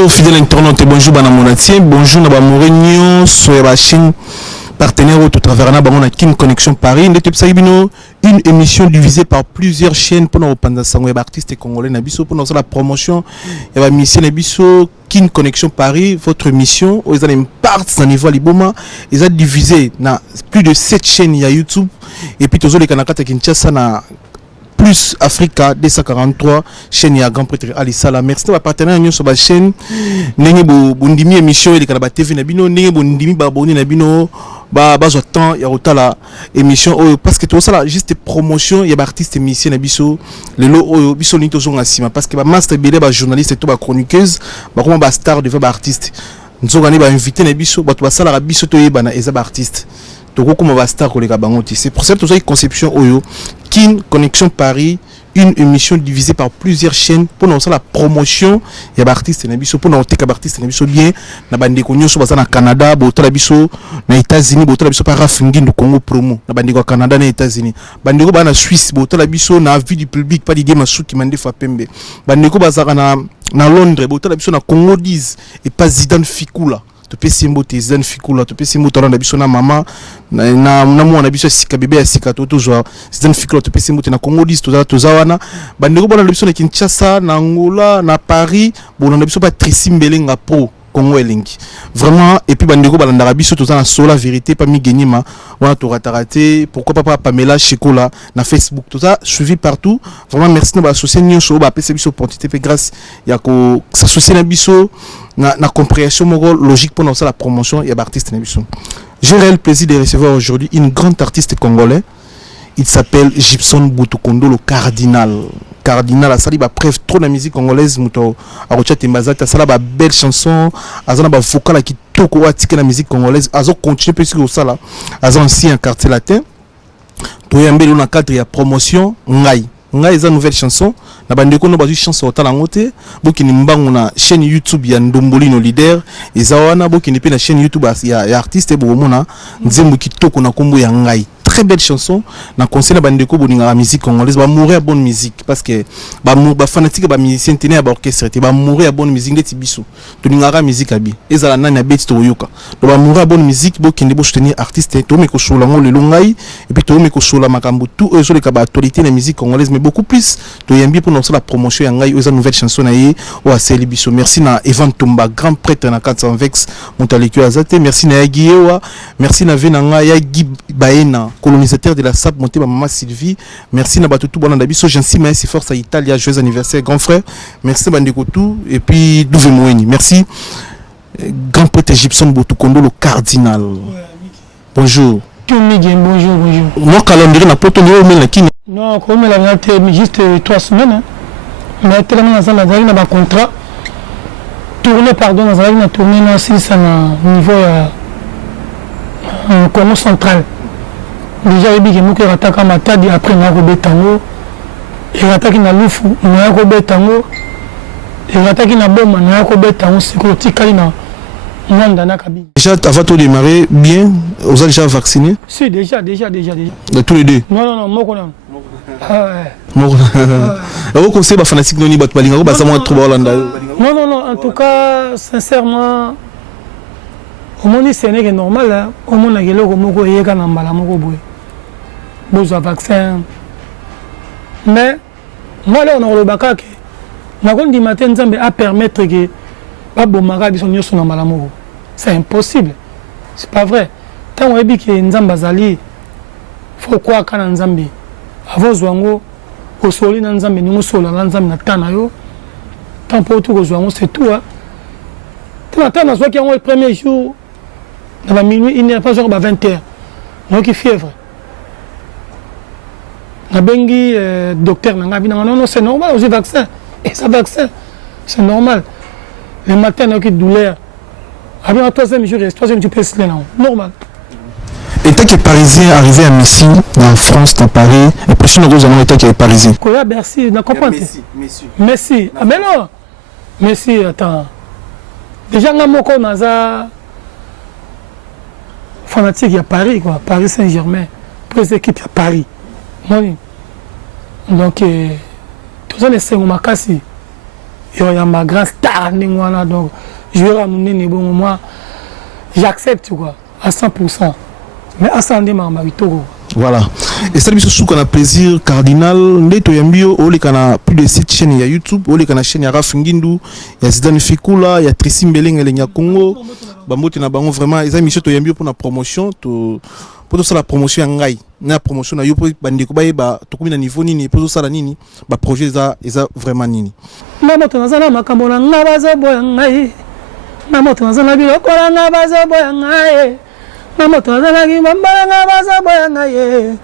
Bonjour fidèles internautes, bonjour Banamonatien, bonjour Nabamourignon, sur la chaîne partenaire au travers na Kim Connexion Paris. Une émission divisée par plusieurs chaînes pour nos artistes congolais nabiso pour la promotion. Il y a mission nabiso Kim Connexion Paris. Votre mission, ils ont une partie dans niveau liboma, ils ont divisé dans plus de 7 chaînes il y a YouTube et puis tous les Kanakata Kinshasa na plus Africa 243 chaîne ya grand prêtre Ali Sala. Merci de partenaire nous sur la chaîne nenge bondimi émission et kanaba TV na bino nenge bondimi ba abonné na bino ba zo temps ya otala émission parce que tout ça là juste promotion ya ba artiste émission na biso le lo biso ni to zonga sima parce que ba master belé ba journaliste et to ba chroniqueuse ba comment ba star devant ba artiste nzogani ba invité na biso ba to ba sala biso to yeba na eza ba artiste to ko comme ba star ko le kabangoti. C'est pour ça que toute conception oyo Kim Connexion Paris, une émission divisée par plusieurs chaînes pour nous la promotion. Il y a des artistes pour nous des artistes bien. Na bandi ko nyoso baza na Canada, bota la biso na États-Unis, bota la biso para fingi no Congo promo. Na bandi ko Canada na États-Unis. Bandi ko ba na Suisse, bota la biso na vie du public pas Didier Masuki mande fa pembe. Bandi ko baza na Londres, bota la biso na Congo 10 et pas Zidane Fikula. Tu peux simbo tes zen fikula tu peux simbo toranda biso na mama na mwana biso sika bébé ya sika to toujours zen fikula tu peux simbo na Congo 10 to zawana bandeko bona biso na Kinshasa na Angola na Paris bona biso pas Tricy Mbelenga pro Congo elengi vraiment et puis bandeko balanda biso to na sola vérité pas mi genyima wana to rataraté pourquoi pas Pamela Chekola na Facebook tout ça suivi partout vraiment merci na ba associer nyonso ba pesa biso opportunité grâce ya ko s'associer na biso na compréhension logique pour nous la promotion et artiste nabiso. J'ai le plaisir de recevoir aujourd'hui une grande artiste congolais. Il s'appelle Gibson Butukondo le cardinal. Cardinal a sali ba preuve trop la musique congolaise muto a rochate mbazata sala ba belle chanson azana ba vocal qui toko atike la musique congolaise azo continuer parce que ça là azo ancien quartier latin. To yambelo na cadre ya promotion ngai eza nouvelle chanson na bandeko no bazu chanson otala ngote bokini mbangu na chaîne YouTube ya Ndombolino leader eza wana bokini pe na chaîne YouTube ya artiste bomona nzembo kitoko na kombo ya ngai. Très belle chanson na conseil na bandeko boninga la musique congolaise ba mourir à bonne musique parce que ba fanatique ba musicien tenir ba orchestre ba mourir à bonne musique ndeti biso to ninga musique abi ezala nani ya beti to yoka to ba mourir à bonne musique bokindi bo soutenir artiste to meko shola ngo le longai et puis to meko shola makambo tout eux les ba actualité na musique congolaise mais beaucoup plus to yambi pour nous la promotion ya ngai eza nouvelle chanson na ye o aseli biso. Merci na Evan Tomba grand prêtre na 400 vex montalekio azate. Merci na Yagiyewa, merci na venanga Yagi Baena colonisateur de la SAP monté ma maman Sylvie. Merci na batutu bona ndabiso Jansi Maes force à Italia joyeux anniversaire grand frère. Merci bandeko tout et puis Douve Moeni. Merci grand prêtre Gibson Butukondo le cardinal. Bonjour. Bonjour. Mon calendrier n'a pas tenu au Melaki. Non, comme elle a été juste 3 semaines. Hein. Mais tellement dans la dernière n'a pas contrat. Tourner pardon dans la dernière tournée non si ça na niveau Congo central. Déjà il dit que moi que rataka matadi après na ko betango et rataki na lufu na ko betango et rataki na bomba na ko betango sécurité kalina monde na kabi. Déjà avant de démarrer bien, vous avez déjà vacciné? Si déjà. De tous les deux? Non, moko non. Vous conseillez les fanatiques non bat balinga ba samo trop Hollanda. Non, en tout cas sincèrement au monde c'est normal hein. Au monde na geloko moko yeka na mbala moko boye. Besoin vaccin. Mais moi là on a le bakake. Na kon di matin nzambe a permettre que pas bomaka biso nyoso na mbala moko. C'est impossible. C'est pas vrai. Tant on dit que nzambe azali faut quoi kana nzambe. Avant zwango au soli na nzambe ni musola na nzambe na tana yo. Tant pour tout zwango c'est tout hein. Tana soit qui a le premier jour dans la minuit il n'est pas genre 20h. Donc il fièvre. Na bengi docteur na ngabi non c'est normal aussi vaccin. Et ça vaccin c'est normal. Le matin on a une douleur. Après la troisième jour, tu peux se lever normal. Et tant que parisien arrivé à Messi, en France, dans Paris, l'impression que vous avez été que parisien. Koya Bercy, n'a compris. Messi. Ah mais non. Messi, attends. Déjà on a fanatique à Paris quoi, Paris Saint-Germain. Pour les équipes à Paris. Donc tout ça les 5 makasi. il y a ma grande star, donc je vais ramener bon moi, j'accepte quoi, à 100%. Mais à 100%, voilà. Et ça, c'est qu'on a plaisir cardinal. Neto Yambio, on a plus de 7 chaînes. Il y a YouTube, on a une chaîne, il y a Rafingindu, il y a Zidane Fikula, il y a Tracy Mbeleng, il y a Congo. Bamote na bango vraiment, ils ont mis sur Yambio pour la promotion. Pour ça, la promotion en Ngai. La promotion na Yopo, Bandeko Baye, tout comme niveau Nini, pour ça, la Nini, le projet est vraiment Nini. Namoto Nazana Makamona, Nabaza Boyangai. Namoto Nazana Bilokola, Nabaza Boyangai. Namoto Nazana Gimamba, Nabaza Boyangai.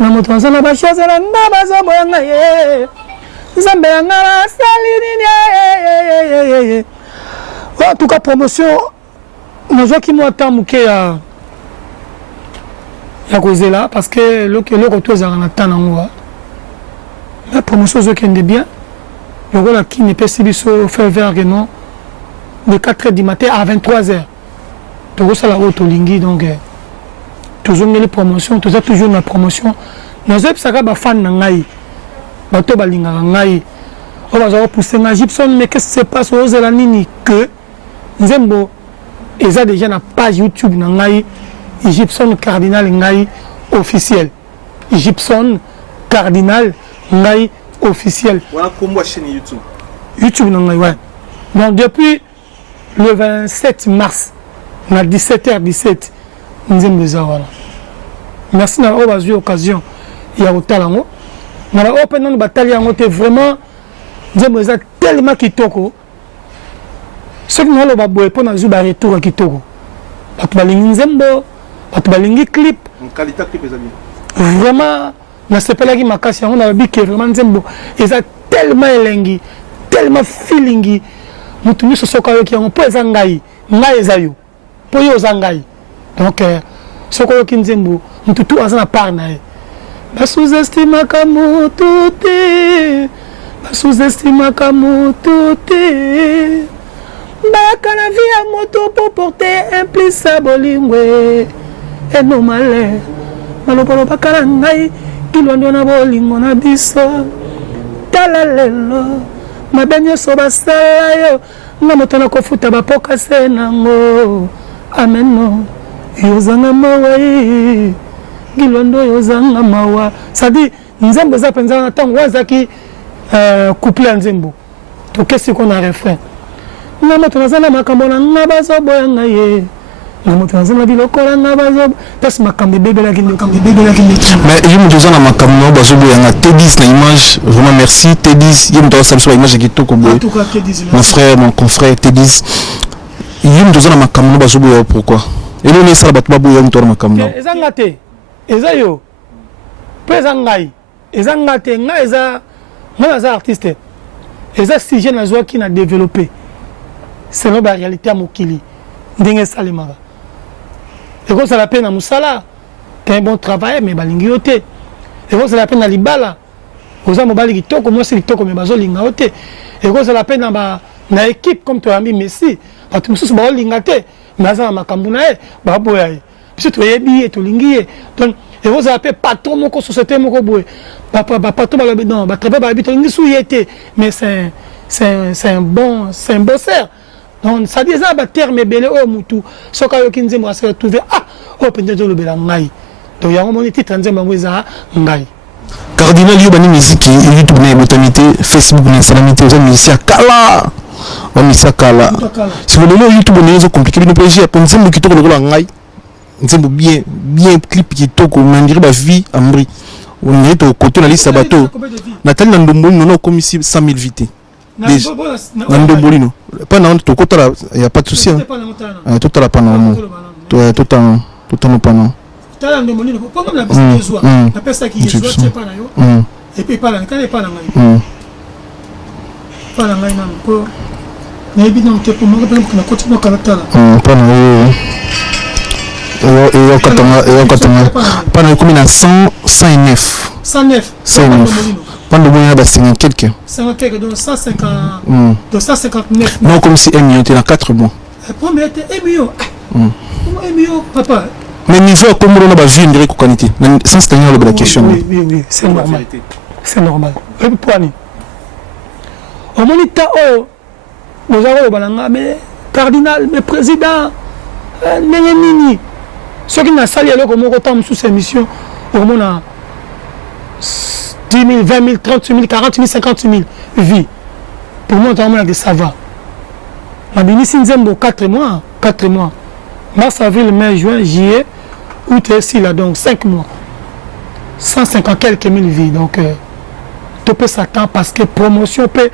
Namoto Nazana Bachazana, Nabaza Boyangai. Zambe Angara, Salinini. En tout cas, promotion, nous avons qui m'attend Mouké à causer là, parce que le retour est en attendant. La promotion, c'est qui est bien. Le rôle qui n'est pas si bien fait vers non de 4h du matin à 23h. Tout ça la route au Lingui, donc toujours les promotions, toujours la promotion. Nous avons ça va fan nangai, bateau balinga nangai. On va pousser na Gibson, mais qu'est-ce qui se passe aux Elanini que Zembo, ils ont déjà une page YouTube nangai, Gibson Cardinal Ngai officiel. Gibson Cardinal Ngai officiel. Voilà comment chaîne YouTube. YouTube nangai, ouais. Donc depuis le 27 mars, à 17h17, nous sommes déjà voilà. Merci d'avoir eu l'occasion. Il y a autant là. Dans la open bataille, vraiment, nous sommes tellement kitoko. Ceux qui n'ont pas besoin de faire un retour à kitoko. Parce que nous sommes un clip. Qualité clip, vraiment, je ne sais pas qui m'a cassé. On a vu que vraiment, nous sommes tellement élengi, tellement feelingi. Nous sommes sur ce qui ont pas zangai, ngai zayu, pour yo zangai. Donc, ce qui nous aime, nous tout à la part nae. Ba sous-estima comme tout est, ba sous-estima comme tout est. Ba kana via moto pour porter un plus sabolingwe et non malé. Malopolo ba kana ngai kilondo na bolingo na biso. Talalelo, mabenyo soba salayo. Namotana kofuta bapoka senango ameno yozanga mawa gilondo yozanga mawa sadi nzembo za penza na tango wazaki couple nzembo to kesi ko na refrain namotana zana makambo na ngabazo boyanga ye namotana zana bilokola ngabazo tas makambe bebela kinde mais je me disais na makambo bazo boyanga T10 na image vraiment merci T10 je me dois saluer sur image qui toko boy mon frère mon confrère T10 je me disais na makambo bazo boyanga pourquoi et nous ça ba tuba boyanga to na makambo ezangate ezayo pezangai ezangate nga eza nga za artiste eza sujet na zo qui na développé c'est la réalité à mokili ndenge salimaka et quand ça la peine à musala t'as un bon travail mais balingi yote et quand ça la peine à libala aux hommes bali kitoko moi c'est kitoko mais bazo linga yote et quand ça la peine na équipe comme toi ami Messi parce que mususu ba lingate mais ça makambu na e ba boya puis tu yebi et tu lingi donc et vous appelez patron moko société moko boy papa patron ba non ba travail ba habiter ngi souyete mais c'est un bon bosseur. Donc ça dit ça ba terme belé o mutu soka yo kinze mo asa trouver o pende do le bela ngai donc ya ngomoni titre nzemba mweza ngai cardinal yo bani musique YouTube na botamité Facebook na salamité aux musiciens kala o misakala si vous voulez YouTube na zo compliqué bino projet pour nzembo kitoko lokola ngai nzembo bien clip kitoko mandiri ba vie amri on est au côté na liste bateau Nathalie Nandombo non comme ici 100 000 vités Nandombolino pas non to côté là il y a pas de souci tout à la pas non tout en pas non tala Nandombolino pas comme la personne joie la personne qui joue c'est pas là yo et puis pas là quand il pas là pas là non ko mais bien donc pour moi que na côté no kala tala pas non et pas dans combien 109 pendant bon il y a 50 quelques 50 quelques donc 150 donc 159 non comme si 1 million tu as 4 mois premier était 1 million 1 million papa mais niveau comme on a pas vu une qualité sans se tenir la question oui c'est normal et puis poani au monita oh vous avez balanga mais cardinal mais président nini ceux qui n'a sali alors comme autant sous ces missions au moins 10 000 20 000 30 000 40 000 50 000 vies pour moi on ça va ma bénéfice nzembo 4 mois mars avril mai juin juillet août et si là donc 5 mois 150 quelques mille vies donc tu peux s'attendre parce que promotion peut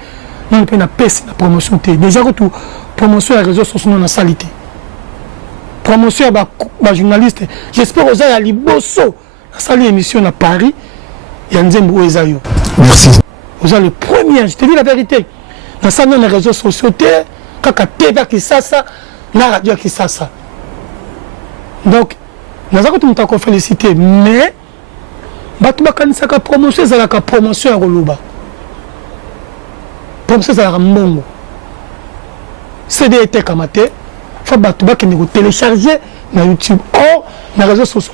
on peut na pèse la promotion déjà que tout promotion les réseaux sociaux dans salité promotion à journaliste j'espère aux à liboso la salle émission à Paris il y a Nzembo Ezayo merci vous êtes le premier je te dis la vérité dans ça dans les réseaux sociaux kaka TV qui ça la radio qui ça donc nous avons tout le temps féliciter mais batu bakanisa ka promotion za la ka promotion ya koloba promotion za la mbongo CD était kamate faut batu bakende ko télécharger na YouTube na réseaux sociaux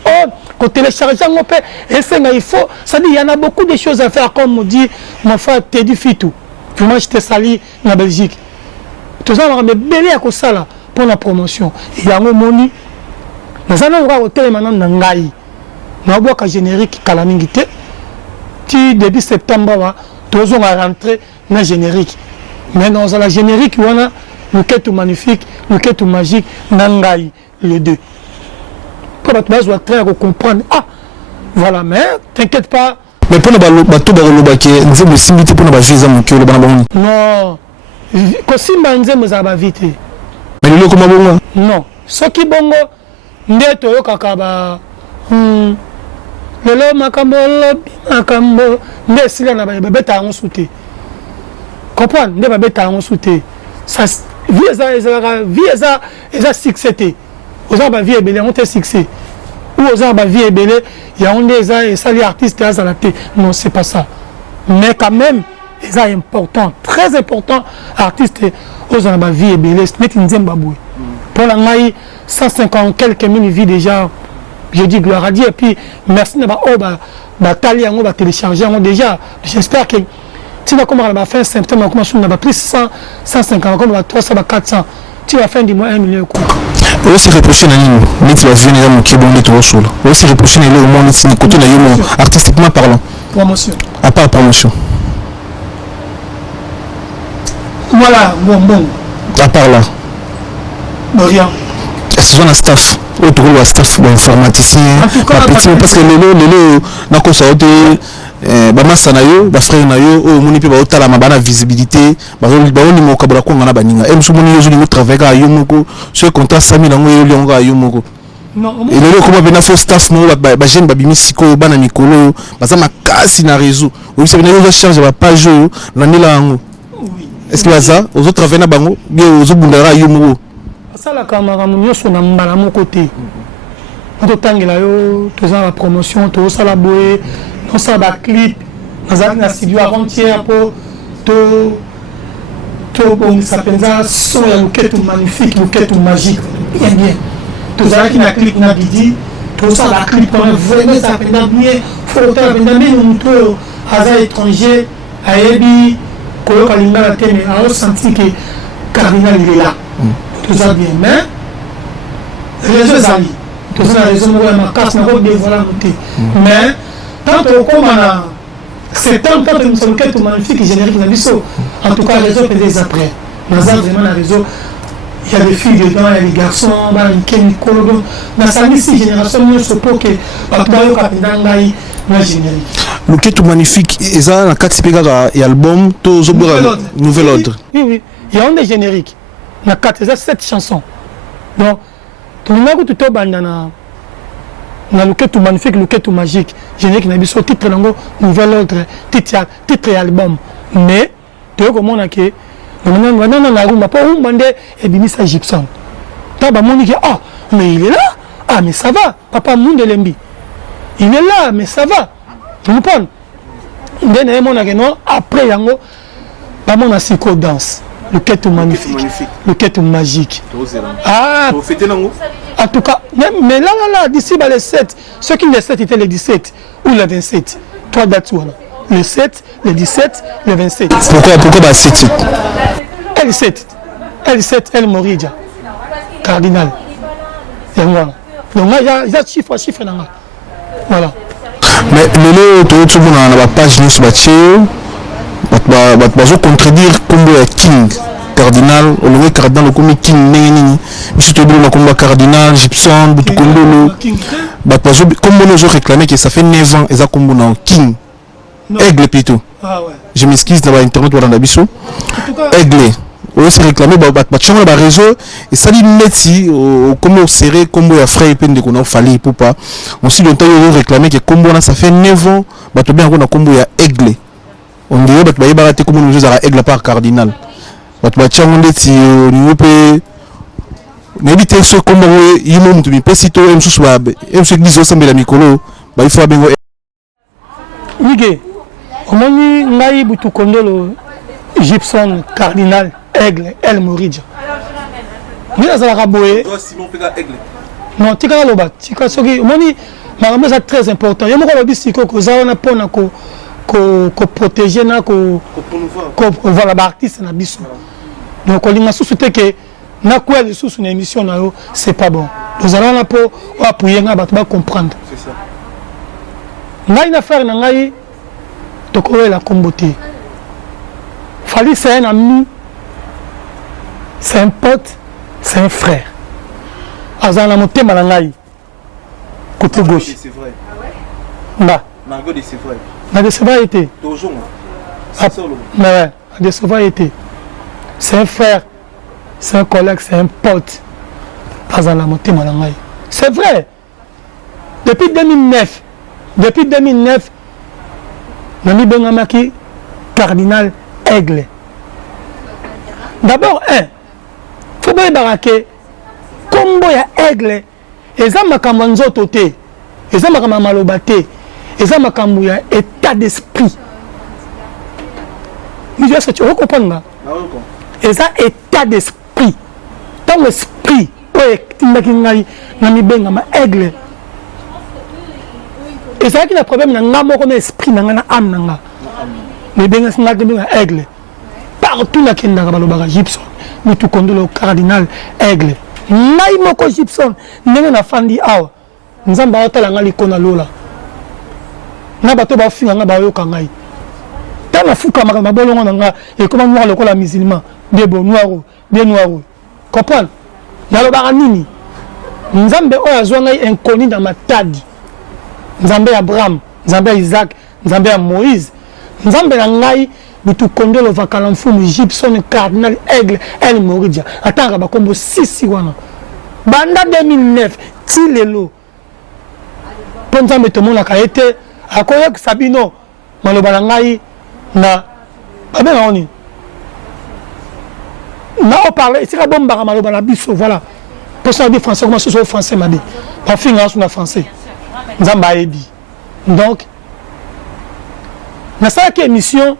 ko télécharger ngo pe et c'est il faut ça dit il y en a beaucoup de choses à faire comme on dit mon frère Teddy Fitou vraiment je te salue na Belgique tout ça on a belé à ça là pour la promotion il y a un moni mais ça n'a pas hôtel maintenant na ngai na boka générique kala mingité ti début septembre tous on va rentrer na générique mais dans la générique on a le quête magnifique le quête magique nangai les deux pour que tu vas très comprendre voilà mais t'inquiète pas mais pour le bateau ba ki nzembo simité pour na jouer mon cœur le bana bon non ko simba nzembo za ba vite mais le comment bon non ce qui bongo ndeto yo kakaba lelo makambo nde sila na babeta yango sute comprendre nde babeta yango sute ça vie eza succès te oza ba vie ebele on te succès ou oza ba vie ebele ya on eza esali artiste azala te non c'est pas ça mais quand même eza important très important artiste oza ba vie ebele neti nzemba boy pour la ngai 150 quelques mille vies déjà. Je dis gloire à Dieu et puis merci de télécharger déjà. J'espère que tu vas commencer à fin septembre, on commence à plus 100, 150, comme 300, 400. Tu vas faire du moins 1 million. Aussi reprocher Nanine, mais tu vas venir à qui bon de toi seul. Aussi reprocher le monde c'est côté de artistiquement parlant. Promotion. À part promotion. Voilà, bon. À part là. Rien. C'est un staff. Autre staff informaticien parce que lelo na ko saote ba masana yo ba frère na yo o moni pe ba otala mabana visibilité ba oni mo kabura ko ngana baninga em so moni yo zo ni travailler ka yo moko ce contrat 5000 ngo yo longa yo moko non et lelo ko ba na faux staff no ba jeune ba bimisiko bana mikolo ba za makasi na réseau oui c'est bien yo charge ba page yo na nila ngo est-ce que ça aux autres travailler na bango bien aux bundara yo moko la caméra nyonso na mbala moko te totangela yo toza la promotion tosala boye tosala ba clip nazalaki na studio avant-hier po tobongisa mpenza son ya loketo magnifique loketo magique bien tozalaki na clip na Didi tosala clip wana vraiment eza mpenza bien fo kotala mpenza mbeni motu oyo aza étranger ayebi koyoka lingala te mais aosanti ke cardinal il est là tout ça bien mais réseau zali tout ça réseau mo ma casse na ko dévoiler monter mais tant comme on c'est tant que nous sommes quelque magnifique générique na biso en tout cas réseau des après nazar vraiment na réseau il y a des filles dedans il y a des garçons ba une kolodo na sali si génération nous se pour que batubayo kapindangai na générique le tout magnifique eza na 4 pega et album to zo nouvel ordre oui il y a un des génériques na 4 eza 7 chansons donc tolinga ko to banda na loketo magnifique loketo magique générique na biso titre nango nouvel ordre titre album mais to ko mona ke non na rumba po umbande et bimisa Gibson ta ba moni ke mais il est là mais ça va papa Munde Lembi il est là mais ça va tu comprends ndene mona ke non après yango ba mona siko danse le quête magnifique, le quête magique. En tout cas, mais là, d'ici les 7, ceux qui les 7 étaient les 17 ou les 27, 3 dates. le 7, le 17, le 27. Pourquoi bah 7 titres? L7, El Moridja, cardinal. Et voilà. Donc là, il y a chiffre là. Voilà. Mais le tout le monde a la page nous sur va contredire comme le king cardinal ou le cardinal comme king nini biso to bilo comme cardinal Gibson butu kombolo comme nous ont réclamé que ça fait 9 ans et ça comme on king aigle plutôt. Ah ouais. Je m'excuse dans internet ou dans biso aigle on s'est réclamé changement le réseau et ça dit métier comme serré comme ya frère peine de qu'on fallait pour pas on s'est longtemps réclamé que comme ça fait 9 ans bato bien on a comme ya aigle on dirait que tu vas comme nous à aigle par cardinal tu vas changer si on peut n'habiter ce comme il monte mais pas si toi aime sous aime se glisse au sein de la micro il faut bien Nigé omoni ngai butu kondolo Gibson cardinal aigle El Moridja ni azala boye non tika loba tika soki omoni makambo ça très important yemo ko bisiko ko zaona pona ko protéger na ko voilà ba artiste na biso donc on linga sous que na quoi les sous une émission na yo c'est pas bon nous allons là pour appuyer nga ba comprendre c'est ça ngai na faire na ngai to ko la comboté Fali c'est un ami c'est un pote c'est un frère azana motema na ngai côté gauche c'est vrai bah Margot c'est vrai na de ça été toujours mais ouais de ça été c'est un frère c'est un collègue c'est un pote azana motema na ngai c'est vrai depuis 2009 nami bengamaki cardinal aigle d'abord faut bien baraquer kombo ya aigle eza makambo nzoto te eza makambo maloba te eza makambo ya état d'esprit nous je sais tu comprendre eza état d'esprit tant esprit oye tindaki ngai na mibengama aigle ezalaki na problème na nga moko na esprit na nga na âme na nga mibengasi nga benga aigle partout nakendaka balobaka Gibson mutu kondolo cardinal aigle ngai moko Gibson ndenge nafandi awa nzambe aotala nga likona lola na bato bafinga nga bayoka ngai ta nafukamaka mabolongo na nga ekoma noir lokola musulman debo noir comprendre nalobaka nini nzambe oyo azwa ngai inconnu na matadi nzambe ya Abraham nzambe ya Isaac nzambe ya Moïse nzambe na ngai butu kondolo vakala mfumu Gibson cardinal aigle El Moridja atanga bakombo 6 wana banda 2009 ti lelo po nzambe tomonaka ete akoyaki sabino maloba na ngai na babenga oni na oparle esika bombaka maloba na biso voilà pour ça dire français comment ce français m'a dit pas finance na français nzambe ayebi donc nasalaki émission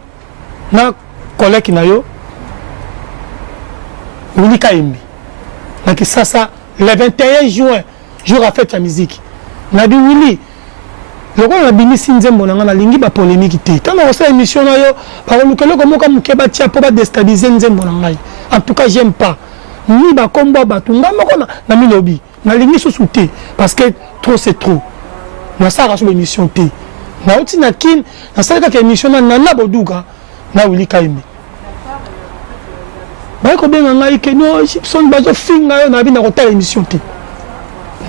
na collègue na yo Willy Kaimbi na Kisasa le 21 juin jour à fête ya musique na di Willy lokola na bimisi nzembo na nga na lingi ba polémique te tant na osala émission na yo par lukelo ko moka mukeba tia po ba déstabiliser nzembo na ngai en tout cas j'aime pas ni ba kombo batu ngamba kona na milobi na lingi sous te parce que trop c'est trop na ça rassure l'émission te na oti na kin na ça ka émission na nana boduka na Willy Kaimbi ba ko benga ngai ke no Gibson bazo finga yo na bi na kotala émission te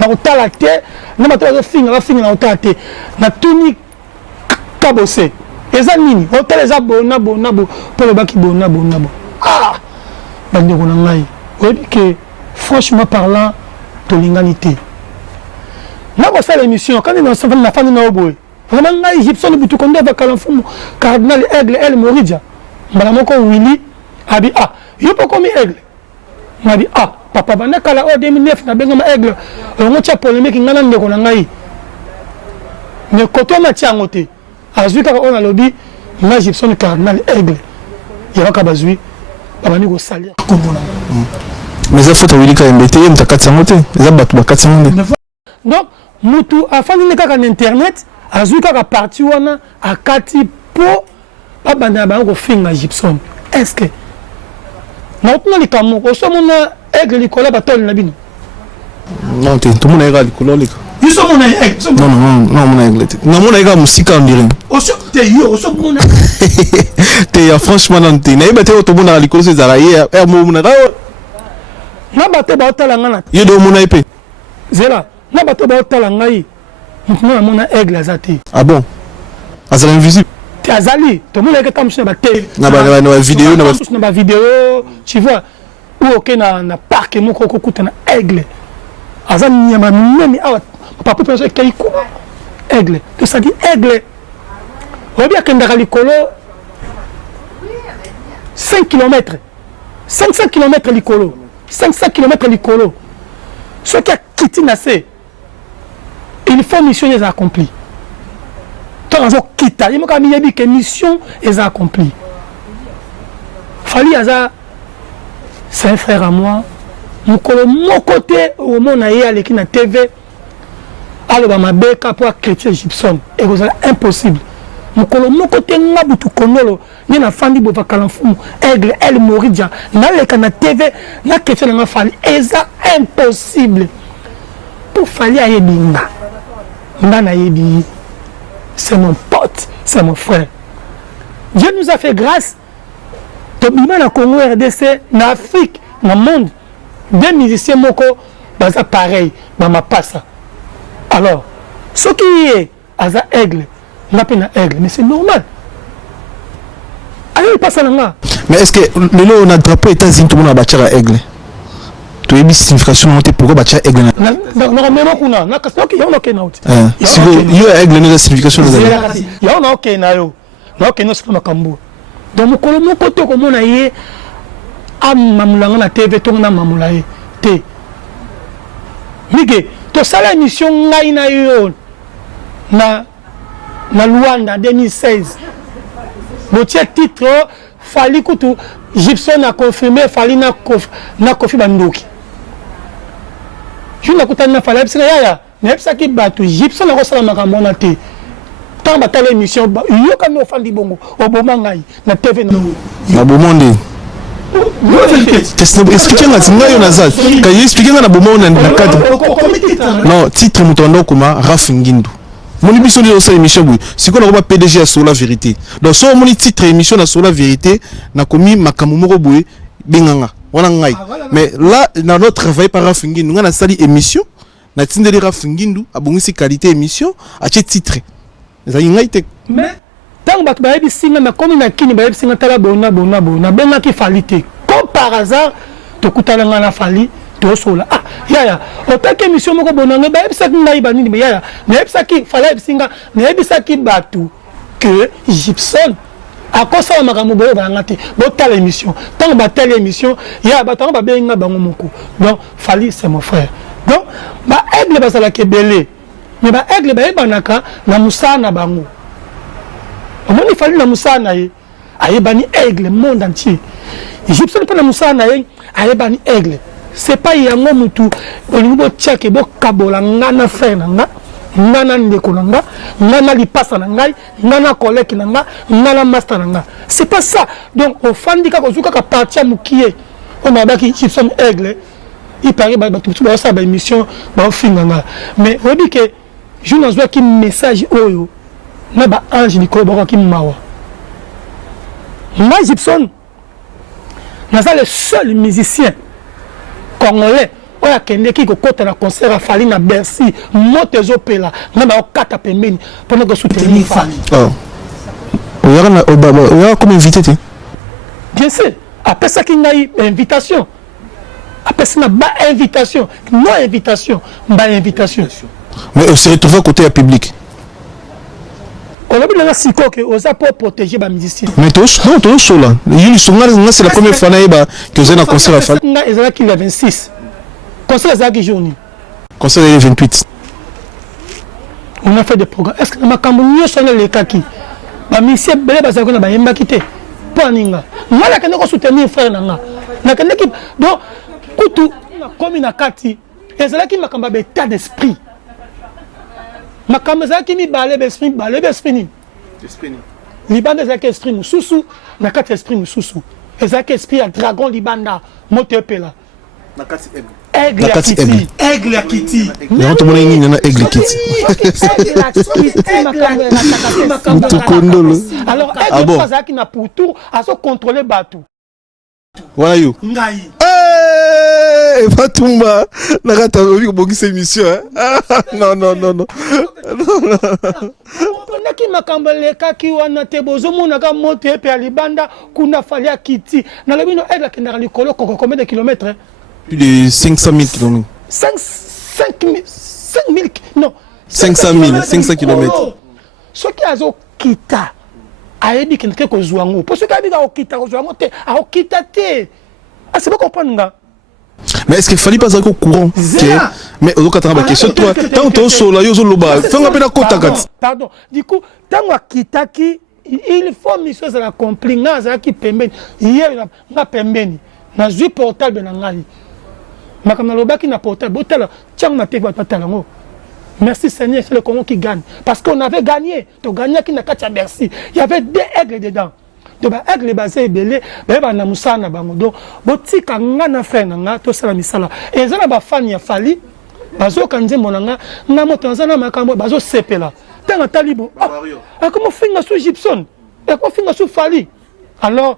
na kotala te na bato bazo finga na kotala te na tuni kabose eza nini hotel eza bona po le baki bona ah bande ko na ngai oyebi ke franchement parlant tolingani te na ko sala émission quand na fandi na oboye vraiment ngai Gibson butu konde va kala mfumu cardinal aigle El Moridja mbala moko Willy abi yo pas comme aigle m'a dit papa bana kala o 2009 na benga ma aigle on tia polémique ngana ndeko na ngai ne koto ma tia ngote azui ka on a lobby na Gibson cardinal aigle ya ka bazui baba ni ko salir komona mais ça faut Willy Kaimbi te yem ta 400 ngote za batu ba 400 ngote donc mutu afandi ne kaka na internet azui ka parti wana akati pour babanda bango finga Gibson. Est-ce que na otuna likamo ko so mona aigle likola batol na bino? Non, tout le monde est likolo liko. Ils sont mon aigle. Non, mon aigle. Non, mon aigle musika on dirait. Oso te yo, oso mona. Te franchement non te. Na ibate o to mona likolo se zaraye, mo mona. Na bate ba otala ngana. Yo do mona épée. Zela, na bate ba otala ngai. Mona mona aigle azati. Ah bon? Azala invisible. Te azali, to mona ke tamshi na ba télé. Na ba vidéo na ba vidéo, tu vois. Ou ok na parc moko kokuta na aigle. Azali nyama mimi awa papa pense que il coupe aigle. Que ça dit aigle. On bien que ndaka likolo 5 km. 500 km likolo. 500 km likolo. Ce qui a quitté Nassé, il faut mission les accompli. Tant qu'on quitte, il m'a dit que mission est accomplie. Fali Aza, c'est un frère à moi. Mon côté, au moment où il y a l'équipe na TV, alors ma beka pour chrétien Gibson. Et c'est impossible. Mon côté, n'a pas tout connaître. Il y a un fan de Bovakalanfou, aigle, elle Moridia. N'a les na TV, n'a chrétien n'a fallu. Et c'est impossible. Pour Fali Ayebinga. Nana Yebi. C'est mon pote, c'est mon frère. Dieu nous a fait grâce. Dans le Congo, RDC, en Afrique, dans le monde, des musiciens moko, c'est pareil, dans ma passe. Alors, ce qui est à aigle, on appelle aigle, mais c'est normal. Alors, il passe à l'anga. Mais est-ce que le lot on a drapeau États-Unis tout le monde a battu à aigle? Tu as une signification de pourquoi battu à aigle? Non, mais moi, on a un ok na outi. Si vous y a aigle, une signification de aigle. Il y a un ok na yo. Na ok no c'est makambo. Donc mon côté comme on a yé a mamulanga na TV to na mamula yé te. Mige, to sala émission ngai na yo na Luanda 2016. Le titre Fali Kutu Gibson a confirmé Fali na Kofi Bandoki. Je n'ai pas de Fali Yaya, mais ça qui bat Gibson a reçu la makamona te. Tant battre l'émission, il y a quand même fan di bongo, au Bomangai, na TV no. Na Bomonde. Expliquez-moi, c'est moi Nazal. Quand il explique na Bomonde na cadre. Non, titre mutondo kuma Rafingindu. Mon émission de cette émission, c'est qu'on a PDG à sur la vérité. Donc, si on a titre émission à sur la vérité, on a commis Makamumoro Boué, Benganga. Mais là, dans notre travail par Rafingindu, on a sali émission, on a tindé Rafingindu, à bon ici qualité émission, à ce titre. Mais, tant que tu singa, mais comme il y a qui ne singa tala bona, benga qui fallait. Comme par hasard, tu coûtes la fali. Ah, yaya, autant que émission moko bonanga, ba ebisa ngai banini mais yaya, na ebisa ki fala ebisinga, na ebisa ki batu que Gibson a kosa makambo boyo bangati, bo telle émission. Tant ba telle émission, yaya ba tant ba benga bango moko. Donc Fali c'est mon frère. Donc ba aigle ba sala kebele. Mais ba aigle ba ebanaka na musana bango. Omoni Fali na musana ye, ayebani aigle monde entier. Gibson pa na musana ye, ayebani aigle. C'est pas yango mutu olingo tcheke bo kabola ngana frère nanga ngana ndeko nanga ngana lipasa nanga ngana collègue nanga ngana master nanga c'est pas ça. Donc au fandika ko zuka ka partia mukie on a baki Gibson aigle il paraît ba tout ça ba émission ba finanga mais on dit que je n'ose qui message oyo na ba ange Nicolas ba ki mawa moi Gibson n'a pas le seul musicien congolais on a kende qui côté la concert à Fali na Bercy motezo pela na ba okata pembeni pendant que soutenir Fali. Oh. On a comme invité. Bien sûr. Après ça qu'il y a eu invitation. Après ça ba invitation, non invitation, ba invitation. Mais on se retrouve à côté du public. On a bien si quoi que osa pour protéger ba musicien. Mais tous non tous là. Il c'est la première fois que j'ai un concert à Fali. Ils ont qu'il le 26. Concert à quel jour? Concert le 28. On a fait des programmes. Est-ce que ma campagne sonne les kaki? Ba musicien belé ba zakona ba yemba kité. Pas ninga. Ngala kende ko soutenir frère nanga. Na kende ki donc kutu comme na kati. Ezala ki makamba ba état d'esprit. Makamba za ki mi balé d'esprit ni. libanda ezalaki esprit mosusu na kati esprit mosusu ezalaki esprit ya dragon libanda moto epela aigle ya kiti aigle ya kiti yango tomona nini na aigle kiti tukondolo alors aigle azalaki na pourtour azocontrôle bato voilà yo ngai Fatumba nakata obi kobongisa émission non naki makambo lekaki wana te bozomonaka moto epe ya libanda kuna fali ya kiti nalobi no aigle akendaka likolo combien de kilomètres plus de 500 000 km 500 km soki azokita ayebi kendeke kozwa ngo po soki ayebi akokita kozwa ngo te akokita te c'est pas comprendre nga. Mais est-ce qu'il fallait pas au courant mais au cas de question toi tant que tu là yo zo loba fais un peu na kota pardon du coup tant kitaki il faut mission ça la compliance qui pembeni hier na pembeni na zui portable na ngai makamna lobaki na portable botala tiang na te va patala ngo. Merci Seigneur, c'est le Congo qui gagne parce qu'on avait gagné to gagné qui na katia merci il y avait deux aigles dedans. Donc avec les basés belé ba na musana bango donc botika nga na frère nga to sala misala et za na ba fan ya fali bazo kanze monanga na moto za na makambo bazo sepela tanga talibo comment finga sous Gibson et comment finga sous fali alors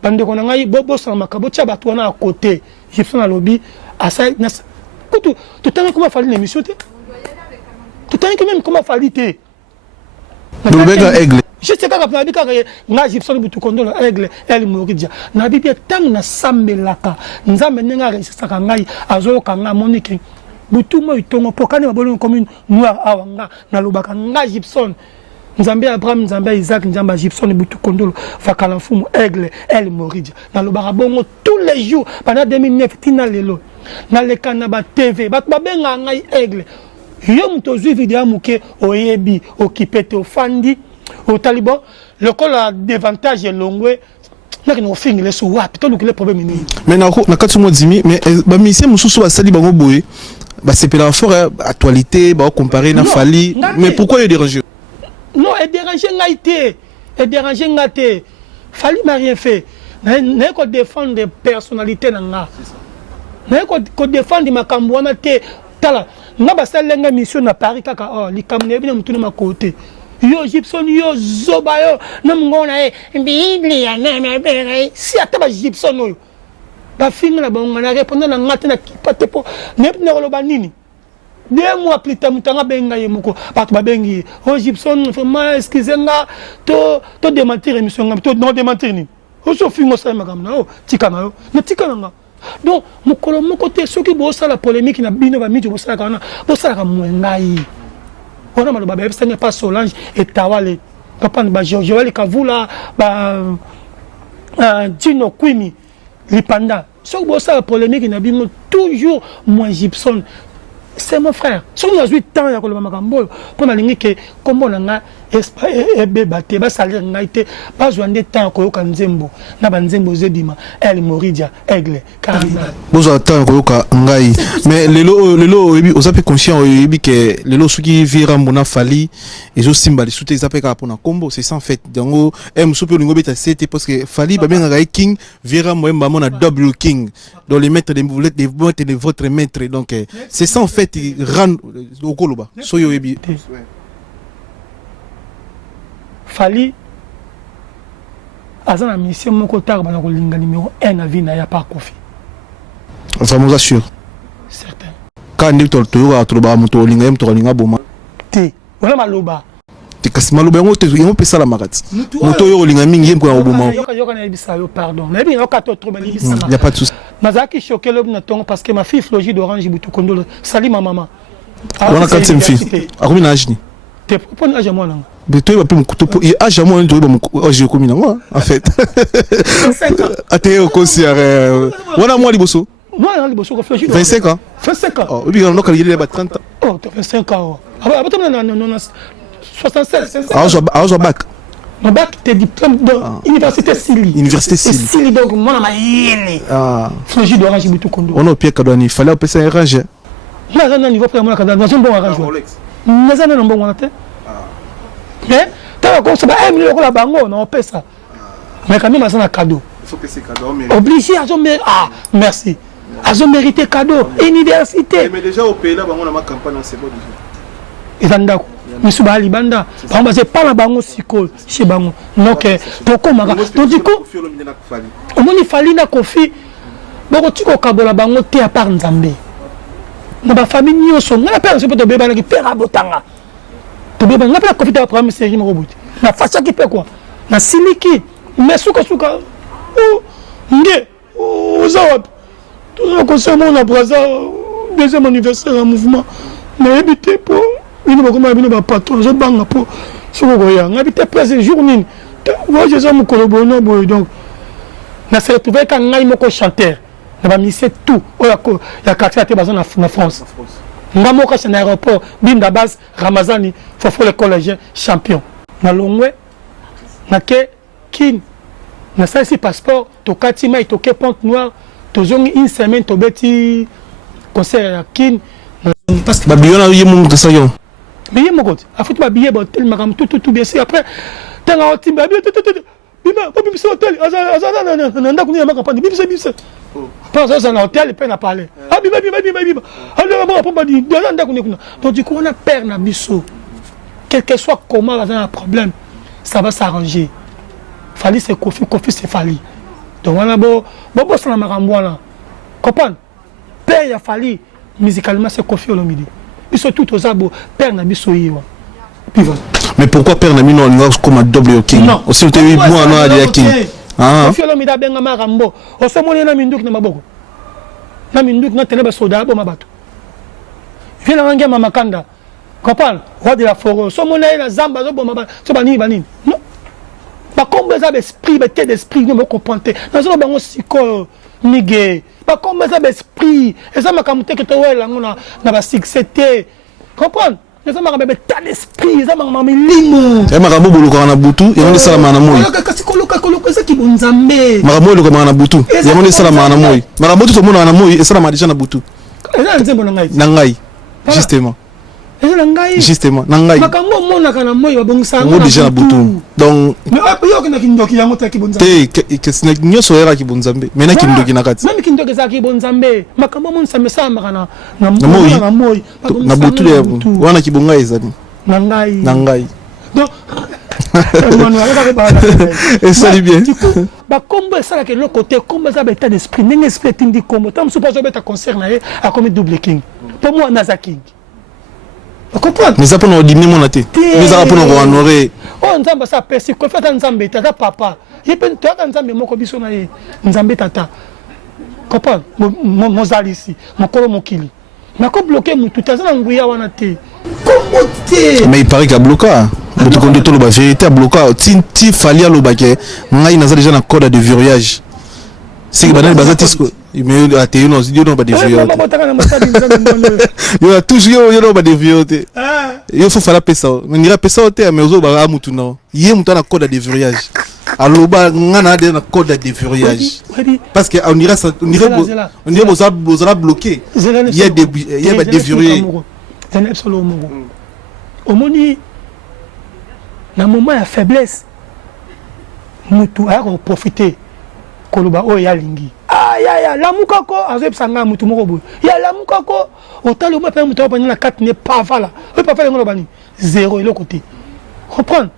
bande ko ngai bobo sala makambo tia bato na à côté Gibson a lobby asa na tout tanga comment fali l'émission te tout tanga même comment fali te le mega aigle je sais pas que bika nga Gibson butu kondolo aigle el moridia na bibi tang na sambelaka nzambe nenga resisaka ngai azoyoka nga monike butu mo itongo pokani babolo commune noir awanga na lobaka nga Gibson nzambe Abraham nzambe Isaac nzambe Gibson butu kondolo vakala mfumu aigle el moridia na lobaka bongo tous les jours pendant 2009 tina lelo na lekana ba TV bat babenga ngai aigle yo mto zui vidéo muke oyebi okipete ofandi au Taliban, le col a davantage longwe. Là, nous finissons les sous wapi. Tout le problème est. Mais na quatre mois dimi, mais bah mission mususu ba sali bango boye. Bah c'est pour la forêt actualité, bah comparer na fali. Mais pourquoi il dérange? Non, il dérange ngaité. Il dérange ngaité. Fali m'a rien fait. N'a pas défendre des personnalités nanga. N'a pas défendre ma kambouana te. Tala. N'a pas ça lenga mission na Paris kaka. Oh, li kamne bien mutuna ma côté. Yo Gibson yo zoba yo namngona biblia na mabere si ataba Gibson yo ba finga na bango na répondre na ngate na kipate po ne loba nini 2 mois plus tard mutanga benga ye moko bato ba bengi o Gibson vraiment excusez-moi to démentir émission ngam to non démentir ni o so fingo sa magam na o tika na yo na tika na donc mokolo moko te soki bo sala polémique na bino ba midi bo sala kana bo sala ka mwengai. On a mal au ce n'est pas Solange et Tawale. Papa ne Joël Kavula, Dino Kwimi, Lipanda. Ce que ça la polémique, il y a toujours moins Gibson. C'est mon frère. Si on a 8 ans, il y a le Magambo. Pour la ligne que, comme on a baté, bas salaire n'a été pas besoin de temps qu'on Nzembo. Na Banzembo Zedima, El Moridia, Aigle, Carina. Vous attendez Koyoka Ngai. Mais lelo, vous avez conscient que lelo ceux qui virent Mona Fali, et aussi Simba, les soutes, ils appellent pour un combo. C'est ça en fait. Donc, M. Super Lingo Beta, c'était parce que Fali, bah bien, un King, vira moi, un double King. Donc, les maîtres de votre maître. Donc, c'est ça en fait. Rend au Koloba. Soyo ebi. Fali azana mission moko tar bana ko linga numéro 1 à vie na ya pas Kofi. Ça nous assure. Certain. Quand nous toyo atoba moto linga mto linga boma. Te, wala maloba. Te kasmaloba ngo te ngo pesa la marat. Moto yo linga mingi mko na boma. Yoka na ebisa yo pardon. Na ebi yoka to trop bali bisa. Il y a pas de souci. Nazaki choqué le naton parce que ma fille Flogie d'Orange Butu Kondolo sali ma maman. On a 4e fille. A combien d'âge ni? Te propose âge moi là. Mais toi il va pas mon couteau pour âge moi toi mon âge combien moi en fait. 25 ans. Até au concert. Voilà moi liboso. Moi liboso Flogie 25 ans. 25 ans. Oh, oui on a quand il est 30 ans. Oh, tu as 25 ans. Ah bah toi non 76. Ah je bac. Mon bac t'es diplôme de l'université Sili. Université Sili. Sili donc moi na yele. Ah. Flogie d'Orange Butu Kondolo. On a Pierre Kadouani, il fallait passer un range. Là, on a un niveau pour moi dans un bon arrangement. Nous avons un bon arrangement. Mais T'as comme ça, 1 million la bango, on paie ça. Mais quand même, c'est un cadeau. Il faut payer cadeau. Obligé à mériter. Ah, merci. À mériter cadeau. Université. Mais déjà au pays là, on a ma campagne, c'est bon. Et dans mais sur Bali Banda, par exemple, c'est pas la bango siko chez bango. Donc, pourquoi on donc du coup, au moins il fallait na kofi. Bon, tu vois kabola bango te à part Nzambe. Na ba famille nyonso, na père c'est pour te bébé na ki père abotanga. Te bébé na père kofi ta premier série mo robot. Na faça qui fait quoi? Na siliki. Mais suka nge uzawap. Tout ça concernant na braza deuxième anniversaire en mouvement. Na habité pour il va comment il va patron je banga pour sur goya on habite presque journée moi je suis mon collaborateur donc na se retrouver quand ngai moko chanteur na ba misé tout o ya quartier te bazana na France ngamo ka na aéroport binda base Ramazani fofo le collégien champion na longwe na ke kin na ça ici passeport to katima to ke Pont Noir to zongi une semaine to beti concert kin parce que babiona yemu que ça yo mais il y a mon côté. À foutre ma billet, tout bien sûr. Après, t'as un petit billet, bima, pas bim hôtel. Nanda kuni ma campagne, bim c'est. Pas ça un hôtel, peine à parler. Ah bima. Alors bon, pas dit. Nanda kuni. Donc du coup on a perd na biso. Quel que soit comment on a un problème, ça va s'arranger. Fali c'est Kofi c'est Fali. Donc on a bon ça na makambo là. Comprendre? Père ya Fali musicalement c'est Kofi Olomide. Ils sont tous aux abos, père n'a biso yiwa. Mais pourquoi père n'a mis non comme un double king? Aussi le TV moi non à king. Ah. Kofi Olomide benga marambo. O so moni na minduk na maboko. Na minduk na teneba soda bo mabato. Vient na ngema makanda. Comprendre? Roi de la forêt. So moni na zamba zo bo mabato. So bani. Non. Ba kombe za esprit, ba tête d'esprit, ne me comprendre. Na zo bango siko nigé. Pas comme ça d'esprit et ça m'a camuté que toi là on a ba succès comprendre ça m'a rabé tas d'esprit ça m'a limo et m'a rabou boluka na butu et on est salama na moi kasi koloka ça qui bon nzambe m'a rabou boluka na butu et on est salama na moi m'a rabou tout le monde na moi et ça m'a déjà na butu na ngai justement justement nangai makambo mona kana moyo bongisa ngo déjà na butu donc mais yo kina kindoki yango ta kibonza que sina nyoso era kibonzambe mais na kindoki na kati même kindoki za kibonzambe makambo mon sa mesa makana na moyo na butu ya wana kibonga ezani nangai donc et ça dit bien ba kombo ça que le côté kombo ça état d'esprit n'eng esprit tindi kombo tam suppose beta concert na a comme double king pour moi Nazaki. Mais ça pour nous dîner mon athée. Mais ça pour nous honorer. Oh nzamba ça persi ko fait nzambe tata papa. Il peut toi nzambe moko biso na ye. Nzambe tata. Comprendre mon zali ici, mon kolo mon kili. Mais ko bloquer mutu tazana nguya wana te. Comment te? Mais il paraît qu'il a bloqué. Mutu konde to lo ba vérité a bloqué. Ti fali a lo ba ke ngai na za déjà na code de verrouillage. C'est que banal bazatisco. Mais il a été non, il pas dévié. Il a toujours il pas dévié. Il faut faire la pesa. Mais il a pesa au terme mais aux autres ba mutu non. Il est mutu na code de verrouillage. Alors ba ngana de na code de verrouillage. Parce que on irait besoin bloquer. Il y a des déverrouillés. C'est absolument. Au moni na moment de faiblesse mutu a profiter koloba o ya lingi. Ya la mukako azep sanga mutu moko boy ya la mukako otalo mo pe mutu pa na 4 ne pas vala o pas faire ngolo bani 0 le côté comprendre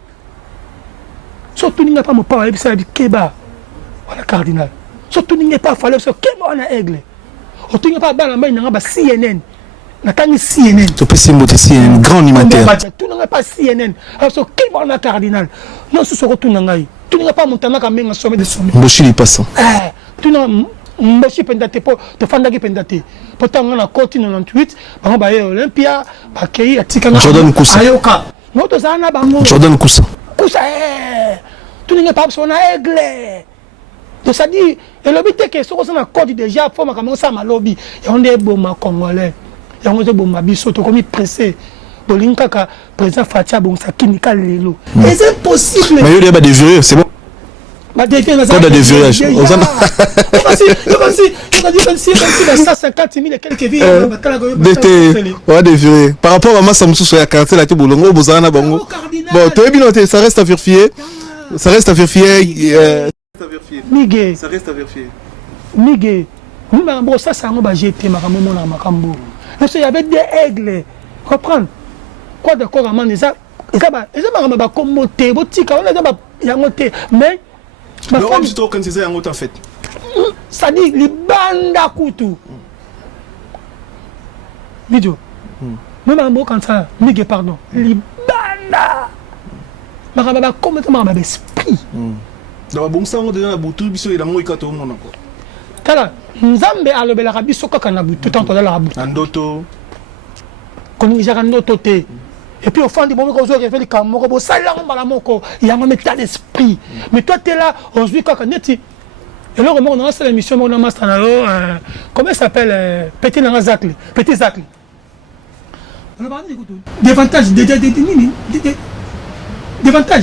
surtout ninga pas mo pa ba bisa bi keba wala cardinal surtout ninga pas fallait so keba na aigle o tinga pas bana mai nga ba CNN na tangi CNN to pesi mo CNN grand animateur tu n'as pas CNN alors so keba na cardinal non so so tu n'as tu n'as pas montana ka menga sommet de sommet boshili passant tu n'as mboshi pendate po te fandaki pendate potanga na koti 98 bango ba ye Olympia ba kei atika na Jordan Kusa ayoka moto sana bango Jordan Kusa tu n'es pas sur na aigle donc ça dit et le but que soko na koti déjà forme comme ça malobi et on est boma congolais et on est boma biso to comme pressé bolinka ka président Fatia bon ça kinika lelo et c'est impossible mais il y a des vieux c'est bon Code de déverrouillage. Il y a 150 000 et quelques villes. Par rapport à Massa Moussou, il y a quartier là, Boulongo, Bozana, Bongo. Bon, tu es bien noté, ça reste à vérifier. Ça reste à vérifier. Miguel. Ça reste à vérifier. Miguel. Bon, ça, c'est un jeté, Makambo, Makambo. Parce qu'il y avait des aigles. Reprendre. Quoi d'accord, à man, ça va comme monter, il y a monté. Mais. Le homme, c'est trop organisé en autre en fait. Ça dit, les bandes à couteau. Vidéo. Même un mot comme ça, Miguel, pardon. Les bandes. Makambo, comment tu esprit. Dans bon sang, on donne la boutou, biso et la mouille quand on a encore. Tala, Nzambe a levé la rabi, soka kanabu, tout en temps dans la rabi. Andoto. Quand il y a un autre côté. Et puis au fond du moment où on fait les camerounais, ça là on va la moko, il y a un état d'esprit. Mais toi tu es là, on se dit quoi quand tu. Et là on a lancé l'émission, on a master comment ça s'appelle Petit Zakli, Petit Zakli. Désavantages,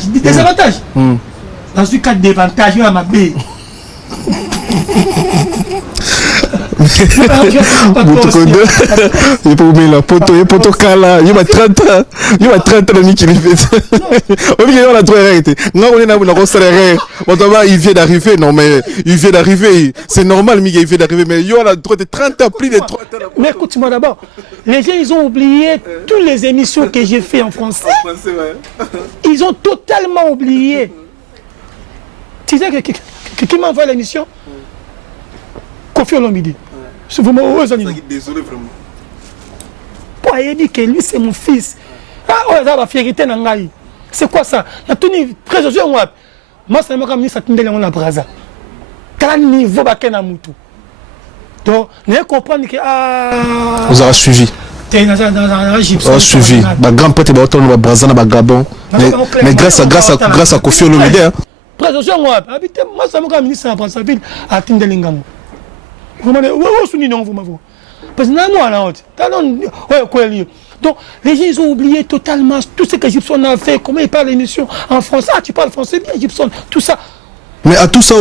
désavantages. Dans ce cas de désavantage, il y a ma baie. Il faut mettre la poteau, il faut kala, il y a 30 ans, il y a 30 ans qui fait. On vient la trouver arrêté. Non, on est dans la rosserie. Il vient d'arriver, non mais il vient d'arriver. C'est normal, Miguel, il vient d'arriver, mais il y a la droite de 30 ans, plus de 30 ans. Mais écoute-moi d'abord, les gens ils ont oublié toutes les émissions que j'ai fait en français. Ils ont totalement oublié. Tu sais qui m'a envoyé l'émission? Kofi Olomide. C'est vraiment désolé vraiment. Pour dire que lui c'est mon fils. Ah, ça va fierté nangai. C'est quoi ça? La tenue présomption moi. Moi c'est moi comme ministre Tindele on a braza. Quel niveau bakena mutu. Donc, vous comprenez que vous avez suivi. Vous avez suivi. Ma grand-père est au Brazza, au Gabon. Mais grâce à Kofi Olomide. Présomption moi. Moi c'est moi comme ministre en Brazzaville à Tindelingam. Donc, les gens ils ont oublié totalement tout ce que Gibson a fait, comment il parle l'émission en français. Ah, tu parles français bien, Gibson, tout ça. Mais à tout ça,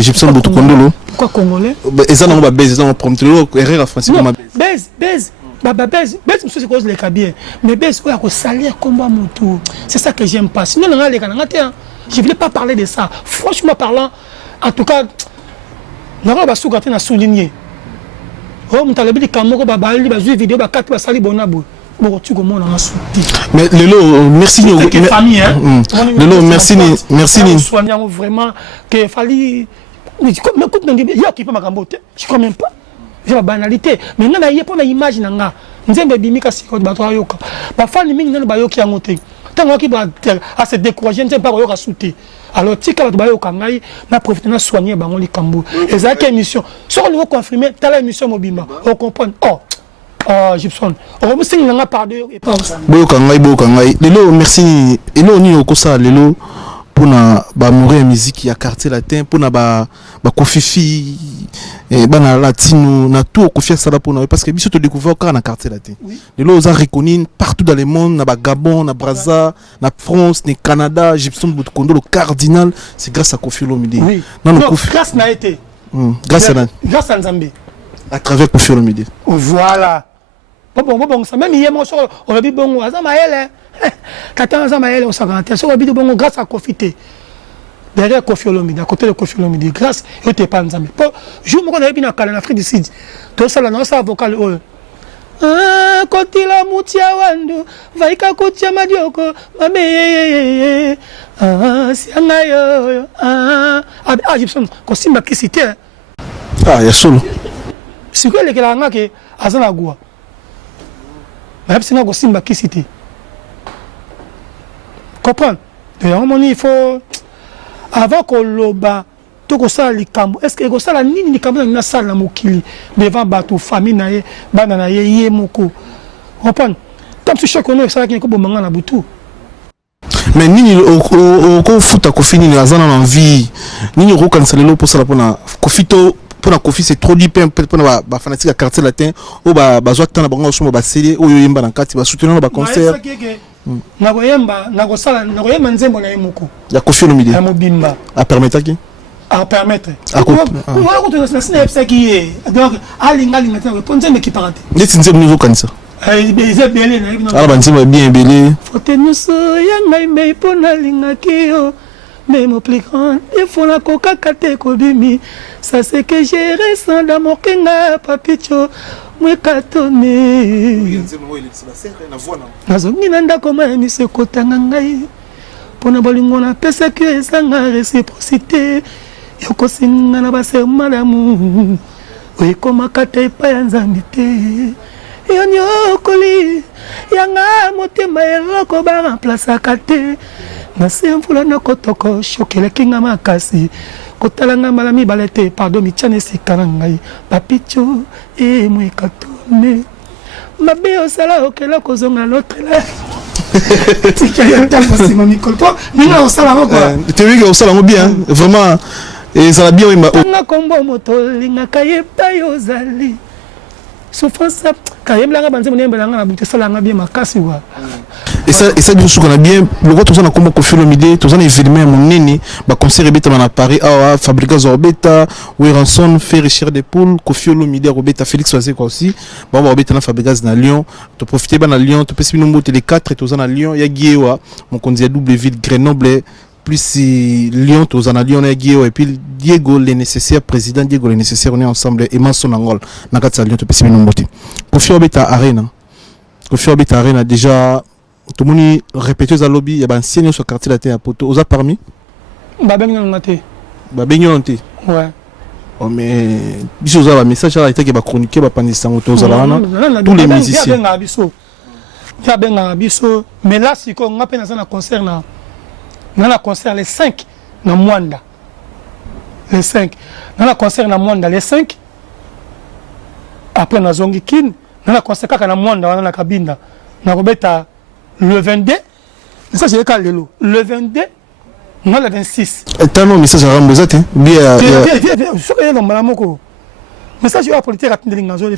Gibson Boutokondolo. Pourquoi congolais? Ils ont un baiser, ils ont un prompte, erreur en français. Baise, c'est cause les cabines. Mais baise, ouais, au salaire, combat mon tour. C'est ça que j'aime pas. Sinon, je ne voulais pas parler de ça. Franchement parlant, en tout cas, je vais souligner. Mais Lelo, merci. Lelo, merci. Vraiment qu'il fallait. Mais écoute, il y a qui peut m'accompagner. Je ne crois même pas. C'est la banalité. Mais il y a pas d'image. Nous avons des bimika si on bat yoka. Parfois, les mines ne sont pas monter. Tant qu'il va se décourager, ne pas yoka sauter. Alors, si on va yoka, on a profité de soigner les Cambo. Et c'est une émission. Si on veut confirmer, tu as l'émission Mobima. On comprend. Oh, Gibson. On va signer un pardon. Bokangai. Lelo, merci. Lelo, ni okosa lelo. Pour na ba mourir musique ya quartier latin pour na ba kofifi na latino na tout kofier ça là pour na parce que biso te découvert quand na quartier latin les lots ont reconnu partout dans le monde na ba Gabon na Brazza na France na Canada Gibson Boutkondo le cardinal c'est grâce à Kofi Olomide oui non grâce n'a été grâce à Nzambe à travers Kofi Olomide voilà bon ça même hier moi on a dit bon Azamaël on s'est bon grâce à Kofi derrière Kofi Olomide à côté de Kofi Olomide grâce et t'es pas Nzambe jour moi on avait bien en Afrique du Sud tout ça là non ça vocal koti la mutia wandu vaika kutia madioko mabe sianga yo Gibson kosimba kisite ya solo c'est quoi les que la ngake azana gua mais c'est ngo simba kisite comprendre il faut avant qu'on loba tout ça les cambo est-ce que ça la nini ni cambo na sala mokili devant bateau famille na ye bana na ye moko comprendre tant que chaque on ça qui ko bomanga na butu mais nini au futa ko fini na zana na vie nini ro canceler pour ça pour na kofito pour la Kofi c'est trop deep pour na ba fanatique à quartier latin ou ba joie tant na bango so ba célé ou yemba na kati ba soutenir ba concert nakoyemba nzembo na yemoko ya Koffi Olomide ya mobimba a permettre qui a permettre voilà ko to na epsa ki donc alinga tena ko nzembe ki parate ndeti nzembo nizo kanisa eza belé na ibino ala banzembo bien belé fote nyuso yanga ime pona linga ki yo mais mon plus grand il faut la coca kate ko bimi ça c'est que j'ai ressent dans mon kinga papicho mwe katone nazongi na ndako ma mise kotanga ngai mpona bolingo napesaki ezanga réciprocité yokosinga na baserma damu oyekomaka te epai ya nzambi te yo nyokoli yanga motema eloko baremplasaka te nase mvula nakotoko shokelekinga makasi kotalanga mbala mibale te pardon mitiana esika na ngai papicho emweka tone mabe osala okela kozonga lotrela tikayatamasima mikolo po ninga osala ngo quoi tewiki osala ngo bien vraiment ezala bien nga kombo moto lingaka yepai ozali souffrance kayembelanga banzembo nembelanga na butu esalanga bien makasi wa et ça biso suka na bien loko tozana kombo Koffi Olomide tozana événement monene ba concert ebeta na Paris awa Fabrica Zorbeta Weranson fait richir des poules Koffi Olomide Robeta Félix Oazé quoi aussi ba Robeta na Fabrica na Lyon to profiter ba na Lyon to pesi binombo les 4 tozana Lyon ya Giewa mon konzi ya double ville Grenoble plus Lyon tozana Lyon ya Giewa et puis Diego le nécessaire président Diego le nécessaire on est ensemble et Manson Angol na katsa Lyon to pesi binombo Koffi Olomide Arena Koffi Olomide Arena déjà tout le monde répète aux lobby il y a un signe sur quartier latin à poto aux a parmi babengnon maté babengnon té ouais oh mais biso za ba message là était que ba chroniquer ba pandisa moto za lana tous les musiciens ya benga biso mais là si ko ngapena na concert na concert les 5 na Mwanda les 5 na concert na Mwanda les 5 après na zongi kin na concert kaka na Mwanda wana na kabinda na robeta le 22, ça c'est le 22, non le 26. T'as un message à Rambozate, bien. Je suis dans Malamoko. Message à politique à Tindelingazo.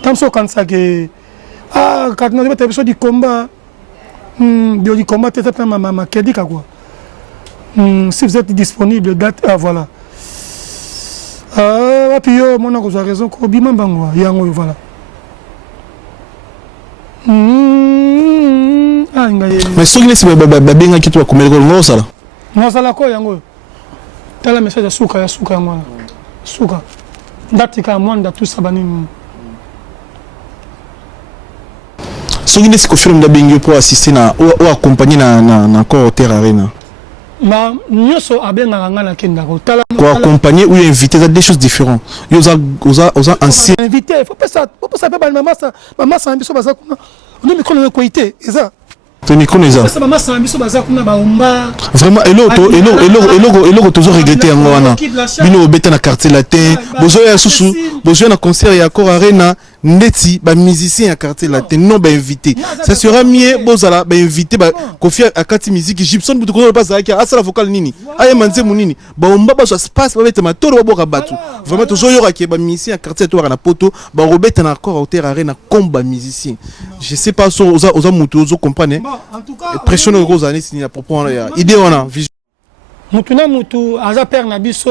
Tant que quand ça que quand on a besoin du combat, du combat, tu as ma crédit quoi. Si vous êtes disponible, date, voilà. Puis mon oncle a raison, Kobima Bangwa, Yango, voilà. Mais ce qui est bien qui toi comme le gros ça là. Non ça là quoi yango. T'as le message suka moi. Suka. Datika Mwanda tout ça bani. Ce qui est Koffi Olomide bengi pour assister na ou accompagner na encore terre arena. Ma nyoso abenga ngana kenda ko tala ko accompagner ou inviter des choses différentes. Oza ancien invité, faut pas ça pas maman ça ambition baza kuna. On micro na koité eza. Tony Koneza. Ça maman ça ambition baza kuna ba omba. Vraiment elo toujours regretter ngo wana. Bino beta na quartier latin, bozo ya susu, bozo na concert ya Accor Arena. Ndeti ba musicien à quartier latin non ba invité ça sera mieux bozala ba invité ba Koffi à quartier musique Gibson butu ko pas ça à la vocal nini aya manze munini ba omba ba so passe ba beta matoro ba batu vraiment toujours yora ki ba musicien à quartier to na poto ba robeta na encore hauteur arena comme ba musicien je sais pas so oza mutu ozo comprendre en tout cas pression aux gros années c'est à propos idée on a mutu na mutu aza père na biso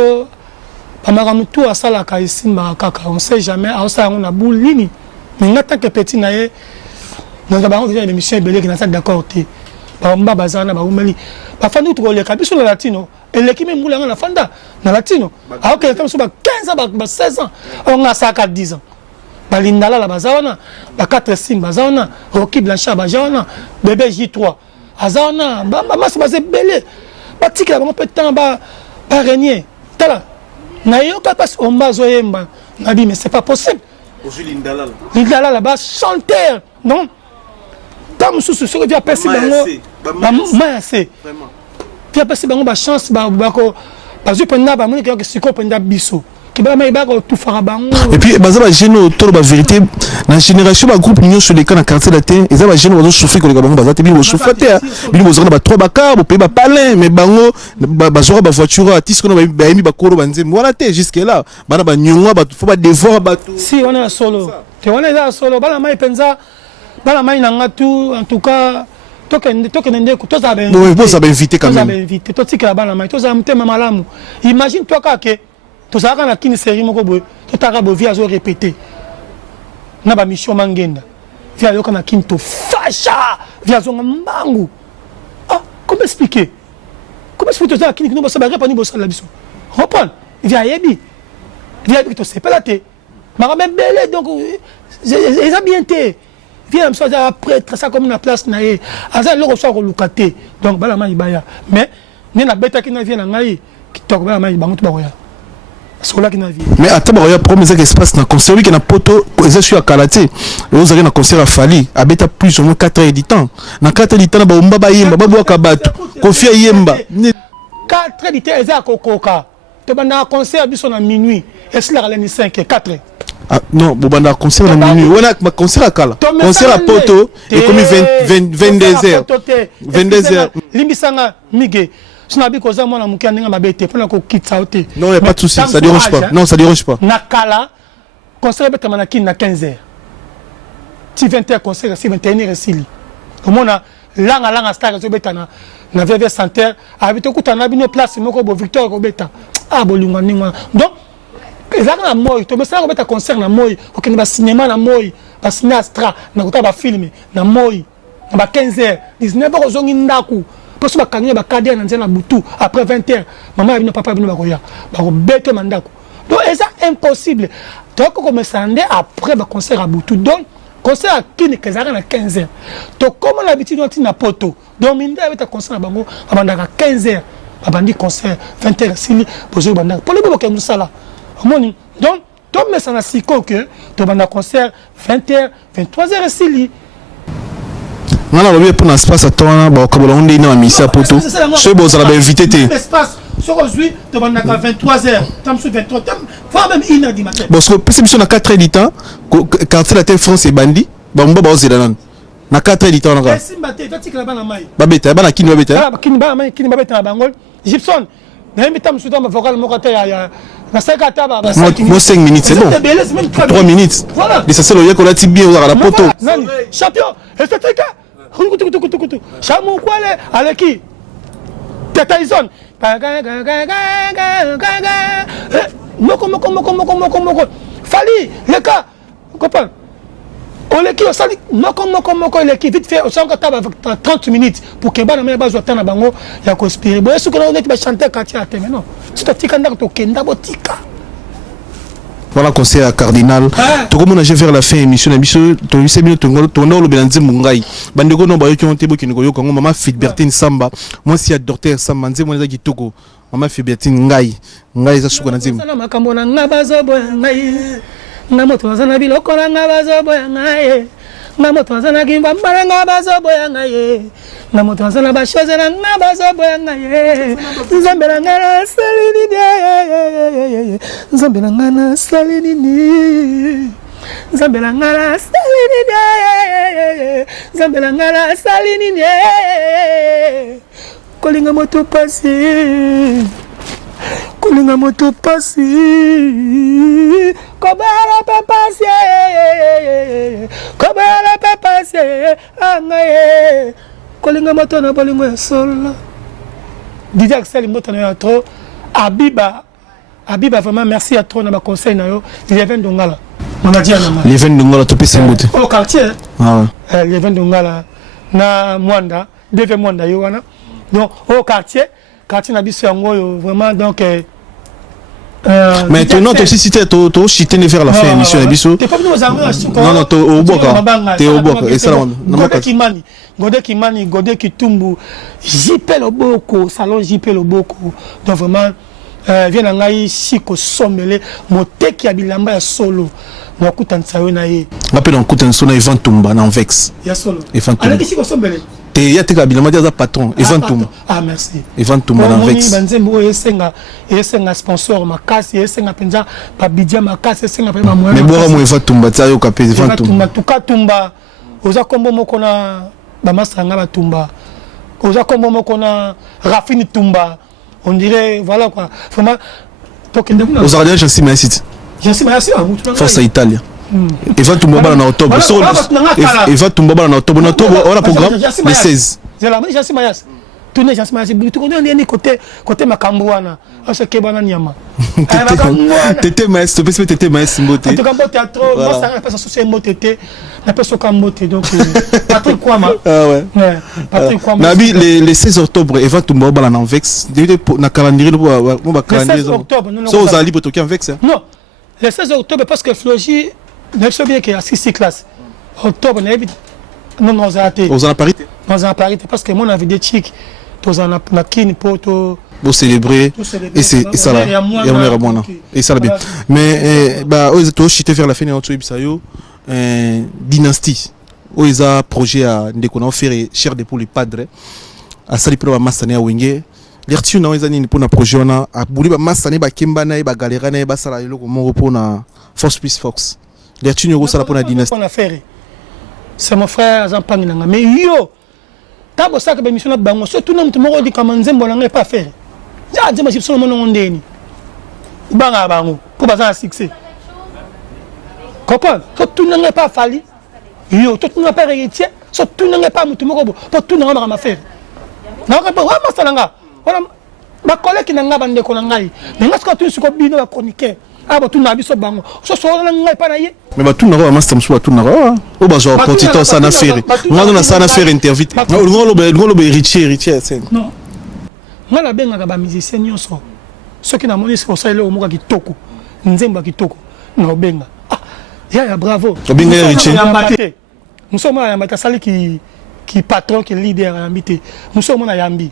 Amaramutu a ça la kaisimba kaka on sait jamais à ça on a boule lini mais en tant que petit naé dans la baron déjà une émission belé qui n'a pas d'accord té ba mba bazana ba umeli ba fandu to le kabiso la latino et l'équipe même boulanga la fanda na latino alors que comme ça 15 ans ba 16 ans on a ça 10 ans ba lindala la bazana ba 4 sim bazana Rocky Blanchard bazana bébé J3 azana ba mas ba belé ba tika ba peu temps ba régner tala na yoka pas omba zoyemba na bi mais c'est pas possible Lindala là-bas chanteur non tam sous ce que vient passer bango c'est vraiment vient passer bango ba chance ba ko parce que pendant ba moni que siko pendant biso ki ba mai ba ko tout fara bango et puis baza ba geno to ba vérité na génération ba groupe nyo sur les canaux quartier latin et ça ba geno bazo souffrir que les bango baza te bi bo souffrir bi bo zona ba 3 ba car bo pe ba palin mais bango ba zora ba voiture artiste ko ba emi ba koro banze voilà te jusque là bana ba nyongwa ba faut ba dévorer ba si on est solo te on est là solo bala mai penza bana mai nanga tout en tout cas tokende to za ben bon ça va inviter quand même inviter to tikela bana mai to za mtema malamu imagine toi kake to za kana kini série moko boy to taka bo via zo répéter na ba mission mangenda via yo kana kinto fasha via zo mbangu ah comment expliquer to za kini kino bosa ba répondre bosa la biso reprendre via yebi to c'est pas la té ma même belé donc ils ont bien été viens me ça prêtre ça comme une place naé asa le reçoit relukaté donc bala mai baya mais ni na beta ki na vient na ngai ki tok bala mai bango to bakoya sola ki na vie mais attends bakoya premier espace na concert oui que na poto ça sur kalaté vous avez na concert à Fali à beta plus au moins 4 heures du temps na 4 heures du temps ba umba ba yemba ba boka bato confia yemba 4 heures du temps eza kokoka to bana concert biso na minuit et cela la ni 5 et 4 heures. Ah, non, bon, concert à minuit. On a un concert à Kala. Concert à Poto. Et comme 22 heures. 22 heures. Limbisanga Miguel. Je n'ai pas besoin de mon canard ma bête. Pour qu'on quitte ça. Non, il n'y a pas de souci. Ça ne dérange pas. Non, ça ne dérange pas. Nakala. Concert à Manaki na 15 heures. Si 20 heures concert, si 21 heures, c'est lui. Au moins, langa star, je vais na VV Santerre. Avec tout le monde, une place, mon cobo Victor Robeta. Ah, bolunga ninga. Donc, ezaka na moi to mesala ko beta concert na moi okende ba cinéma na moi ba cinéastra na kota ba film na moi na ba 15h 19h ozongi ndaku poso ba kangé ba cadre na nzela butu après 20h maman abino papa abino ba koya ba ko bete mandaku donc eza impossible to ko mesande après ba concert à butu donc concert à kini kezaka na 15h to comme l'habitude on na poto donc minda avec ta concert na bango abandaka 15h abandi concert 20h sili poso bandaka pour le bobo ke musala donc, tu mets ça dans le que tu vas un concert 20h, 23h et c'est non, non, pour l'espace à toi, on est dans la mission pour tout. Ce beau, ça va inviter. L'espace, aujourd'hui, tu vas à 23h, tu vas 23h, voire même 1h du matin. Bon, parce que si on a 4 heures du temps, quand la terre France est bandit, on va aux États-Unis. Na 4 heures du temps, on va. Babeta, bana kini babeta. Kini babeta na Bangol. Gibson, na invité me soudan ma vocal mo kata ya. Moi 5 minutes, c'est bon. 3 minutes. Voilà. Et ça c'est le y'a qu'on a dit bien à la poto. Champion, est-ce que tu Chamou quoi avec qui Tyson. Moko. Fali, les gars, copain. On les qui au sali, moko, les qui vite fait, au centre avec 30 minutes pour que bana mena bazo tana bango ya ko inspirer. Bon, est-ce que on est chanter quand tu as mais non. Si tu tika ndako kenda botika. Voilà conseil à cardinal. To comme on a vers la fin émission émission to yise bino to ngolo lo belanzi mungai. Bandeko no ba yoki onte boki ngo yoko mama Filbertine Samba. Moi si a docteur Samba nze mona ki toko. Mama Filbertine ngai za suko na nzima. Sana makambo na ngabazo bo ngai. Ngamoto zana biloko na ngabazo bo ngai. Ngamoto zana kimba mbara ngabazo bo ngai. Ngamoto zana ba chose na ngabazo bo ngai. Nzambela ngana salini. Nzambela ngana salini. Nzambela ngana salini. Nzambela ngana salini. Kolinga moto pasi. Kolinga moto pasi. Kobala papasi. Kobala papasi. Angaye. Kolinga moto na bolingo ya solo. Didier Axel moto na trop. Abiba vraiment merci à toi na ba conseil na yo. Leven Dongala. Leven Dongala to pesa moto. Au quartier. Ah ouais. Leven Dongala na Mwanda, Deve Mwanda yo wana. Donc au quartier na biso yango vraiment donc mais tu non aussi cité to cité ne faire la fin émission biso. T'es pas venu aux armes non non to au boka. T'es au boka et ça Godé Kimani, Godé Kitumbu, JP Loboko, salon JP Loboko. Donc vraiment vient ngai siko sommele moteki ya bilamba ya solo. Mo kutansa yo na ye. Rappel on kutansa na Ivan Tumba na Vex. Ya solo. Ivan Tumba. Allez siko sommele. Il y a des habilements de patron. Ivan Tumba. Ah, merci. Ivan Tumba dans Vex. Il sponsor ma casse, il y a penza Pabidia ma casse, il y a moyen. Mais bon, moi Ivan Tumba, tu as eu capé Ivan Tumba. Tu as Tumba. Oza kombo mokona bamasanga batumba. Oza kombo mokona Rafini Tumba. On dirait voilà quoi. Vraiment. Aux Ardennes, j'en suis merci. J'en suis merci à vous. Force à Italie. Eva Tumbaba en octobre. Eva Tumbaba en octobre. En octobre, on a programme le 16. Jansi Mayas. Tourner Jansi Mayas. Tu connais un côté Makambouana. On se kebana Niama. Tété Maes, tu peux se Tété Maes Mbote. En tout cas, Mbote théâtre, moi ça n'a pas associé Mbote Tété, n'a pas so Kambote donc Patrick Kwama. Ah ouais. Patrick Kwama. Nabi le 16 octobre, Eva Tumbaba en Vex. Na calendrier on va calendrier. Le 16 octobre, non. Ça aux ali pour toquer en Vex. Non. Le 16 octobre parce que Floji ne sait bien qu'il y a 6 classes. Octobre, non, on a raté. On a parité. On a parité parce que moi, on avait des chics. On a kin pour célébrer. Et ça là. Et ça là bien. Mais, bah, aux États-Unis, j'étais vers la fin de notre épisode. Dynastie. Où ils ont projet à déconner, faire cher pour les padres. À Sali pour la Massane à Wenge. L'ertu na weza nini pona projet wana abuli ba masane ba kimba na ba galera na ba sala loko mo pona Force Plus Fox. L'ertu nyoko sala pona dynastie. C'est mon frère Azan Panginanga mais yo tabo saka ba mission na bango surtout na mtu moko di kama nzembo na ngai pas faire. Ja nzembo chipso mo ndeni. Banga bango pour baza succès. Comprends? Tout na ngai pas fali. Yo tout na pas héritier, surtout na ngai pas mtu moko pour tout na ma faire. Na ko wa masalanga. Voilà, ma collègue n'a pas de conneries. Mais est-ce que tu es bino chroniqueur? Ah bah tu n'as pas besoin bango. So n'a pas naïe. Mais bah tu n'as pas master soit tu n'as pas. Oh bah genre quand ça n'a fait. Moi on a ça n'a fait interview. Le héritier c'est. Non. Moi la benga ba musicien nyonso. Ceux qui n'a moni c'est pour ça le omuka kitoko. Nzemba kitoko. Na benga. Ah, ya bravo. Benga héritier. Nous sommes à Yambata Sali qui patron qui leader à Yambité. Nous sommes à Yambi.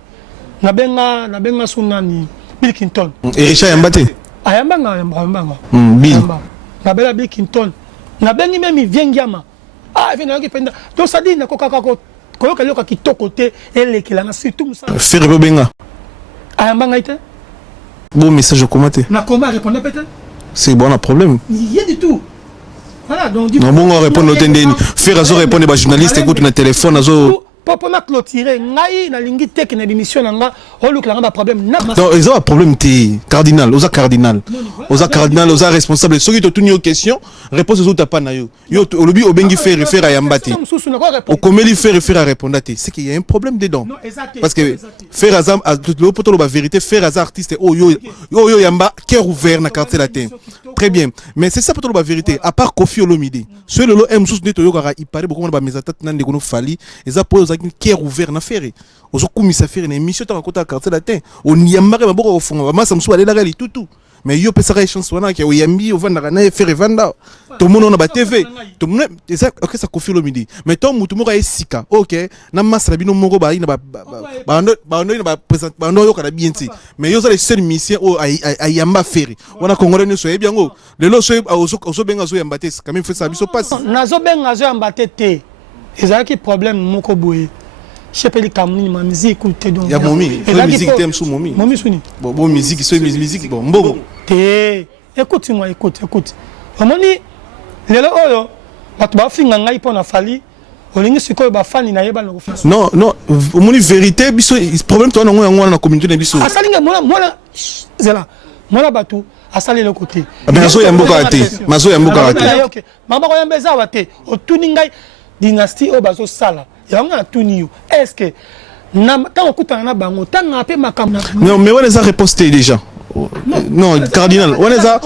Na benga sunani Bill Clinton. Et Richard Yambate. Ayambanga. Bill. Na bela Bill Clinton. Na bengi même Viengiama. Ah vient qui penda. Donc ça dit na koka loka kitoko te ele kilanga surtout ça. Faire benga. Ayambanga ite. Bon message commenté. Na combat répondre peut-être. C'est bon un problème. Il y a du tout. Voilà donc non bon on répond au tendeni. Faire azo répondre ba journaliste écoute na téléphone azo pour clôturer ngai na lingi tek na émission nanga o lukla nga problème na non ils ont un problème té cardinal oza cardinal oza responsable ceux qui te tournent aux questions réponse aux autres pas na yo olobi obengi faire à Yambate au komeli faire à répondre té c'est qu'il y a un problème dedans parce que faire azam le poto la vérité faire azar artiste yo Yamba cœur ouvert na quartier latin très bien mais c'est ça poto la vérité à part Kofi Olomide ceux le m sous neto yo kara il paraît beaucoup ba mes attaques nan de kono fali et ça pose cœur ouvert na faire ozo kumisa faire une émission ta kota quartier latin on yambare maboko au fond mama samsu aller la gali tout mais yo pesa ka chance wana ke oyambi ovanda na faire vanda tout monde na ba TV tout monde ça OK ça Kofi Olomide mais ton mutu moko esika OK na masala bino moko ba ina ba ina ba présente ba no yo kana bien ti mais yo za les seuls mission o ayamba faire wana congolais ne so e bien go le lo so ozo benga zo yambate quand même fait ça biso passe nazo benga zo yambate te ezalaki problème moko boye chepeli kamuni ma musique écoute donc ya momi la musique t'aime sous momi suni bon musique so musique bon mbogo te écoute-moi écoute omoni lelo oyo bato ba finga ngai pona fali olingi sikoyo ba fani na yeba no non omoni vérité biso problème to na na communauté na biso asalinga mona zela mona bato asali le côté mazo ya mboka ate OK mama ko yambeza wate otuni ngai dynastie au bazo sala yanga tunio est-ce que na tant okutana na bango tanga pe makamna non mais on les a reposté déjà non cardinal on les a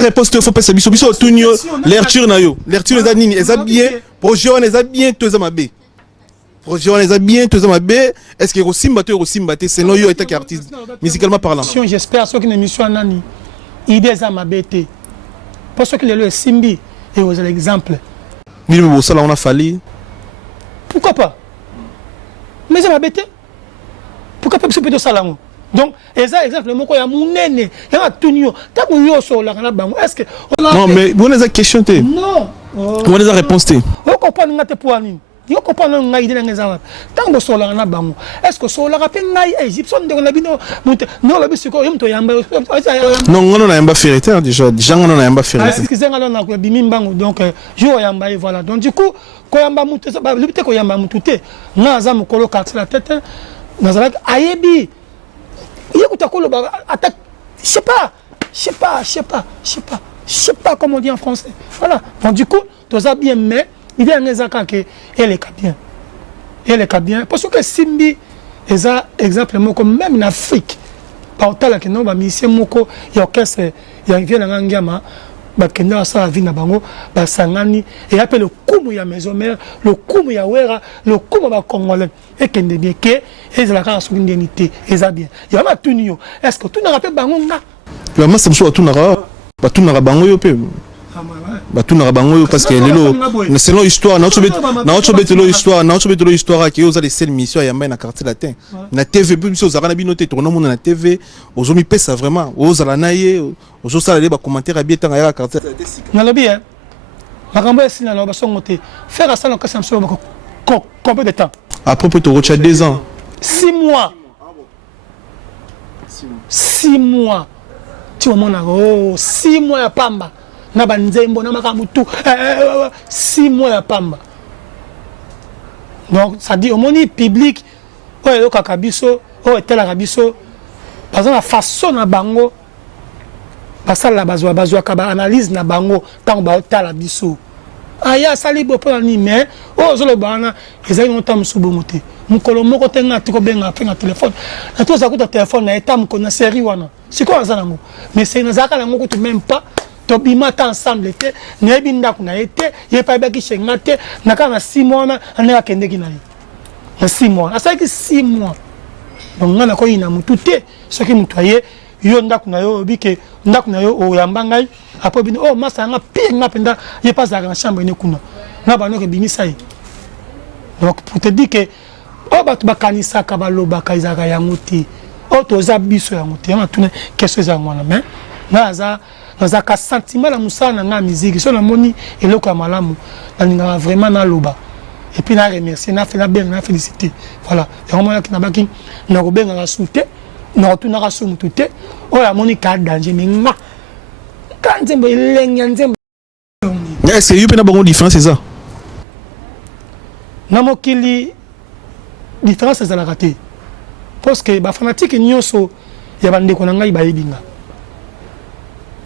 reposté faut pas ça biso tunio l'erture na yo l'erture les a nini les a bien projet on les a bien tous za mabe projet on les a bien tous za mabe est-ce que Rosimba te c'est no yo état artiste musicalement parlant j'espère ceux qui émission nani idée za mabe te parce que le simbi et aux exemple mais bon ça là on a fallu pourquoi pas mais ça m'a bêté pourquoi pas peut ça là donc exemple moko ya munene ya tunio ta munyo so la kana bango est-ce que non mais on les a questionné non on les a répondu on comprend ngate pour nini yo comprendre ngai de ngeza tango so la kana bango est-ce que so la ka pe ngai egyptian de na bino non la bisiko yo mto yamba non on a yamba ferité déjà on a yamba ferité excusez ngalo na ko bimi mbango donc jo yamba et voilà donc du coup ko yamba mutu ça ba libité ko yamba mutu te ngaza mukolo quartier la tête nazala ayebi yekuta kolo ba attaque je sais pas Je sais pas comment on dit en français. Voilà. Donc du coup, tout ça bien, mais il y a un exemple qui est bien. Elle est bien. Parce que Simbi, est un exemple, même en Afrique, par exemple, il y a un musicien, il y a un orchestre, il y a un vieux bakenda sa vie na bango basangani et appelle le kumu ya maison mère le kumu ya wera le kumu ba congolais et kende bien que et la ka sur indemnité et ça bien ya ma tunio est-ce que tu na rappelle bango nga ya ma samso tu na bango yo pe tu na bango yo parce que lelo selon histoire na autre histoire qui aux les seules missions ya na quartier latin na TV plus aux arana binoté tourner monde na TV aux mi pesa vraiment aux alanaye aux ça les commentaires bien tanga ya quartier na lobi hein makambo esi na loba songote faire ça dans question combien de temps à propos de Rocha 2 ans 6 mois 6 mois tu mona oh 6 mois ya pamba na banzembo na makamutu 6 mois ya pamba donc ça dit au moni public oyo kakabiso oyo tela biso par exemple la façon na bango basala bazwa ka ba analyse na bango tant ba tala biso aya sali bo pour ni mais o zolo bana ezali no tam subo moté mukolo moko tenga tiko benga fenga téléphone na to za kuta téléphone na etam ko na série wana siko za nango mais c'est na zaka nango ko même pas to bima ta ensemble te na binda kuna été ye pa ba ki shenga te na ka na 6 mois na na kende ki na na 6 mois asa ki 6 mois donc ngana ko ina mutu te ce qui mutoye yo ndaku na yo bike ndaku na yo o yamba ngai apo bino oh masa nga pire nga penda ye pas dans la chambre ne kuna na ba no ke bimisa yi donc pour te dire que oh ba tu ba kanisa ka ba loba ka izaka ya muti oh to za biso ya muti na tuna question za mwana mais na ka sentiment la musana na musique so na moni eloko ya malamu na ninga vraiment na loba et puis na remercier na fait la bien na féliciter voilà et vraiment là qui na baki na ko benga souté na retourna à son tout oh la monique a danger mais nga quand tu me l'engagement est-ce que you peux avoir une différence c'est ça na mokili différence c'est la raté parce que ba fanatique nyoso ya bande ko ngai ba yebinga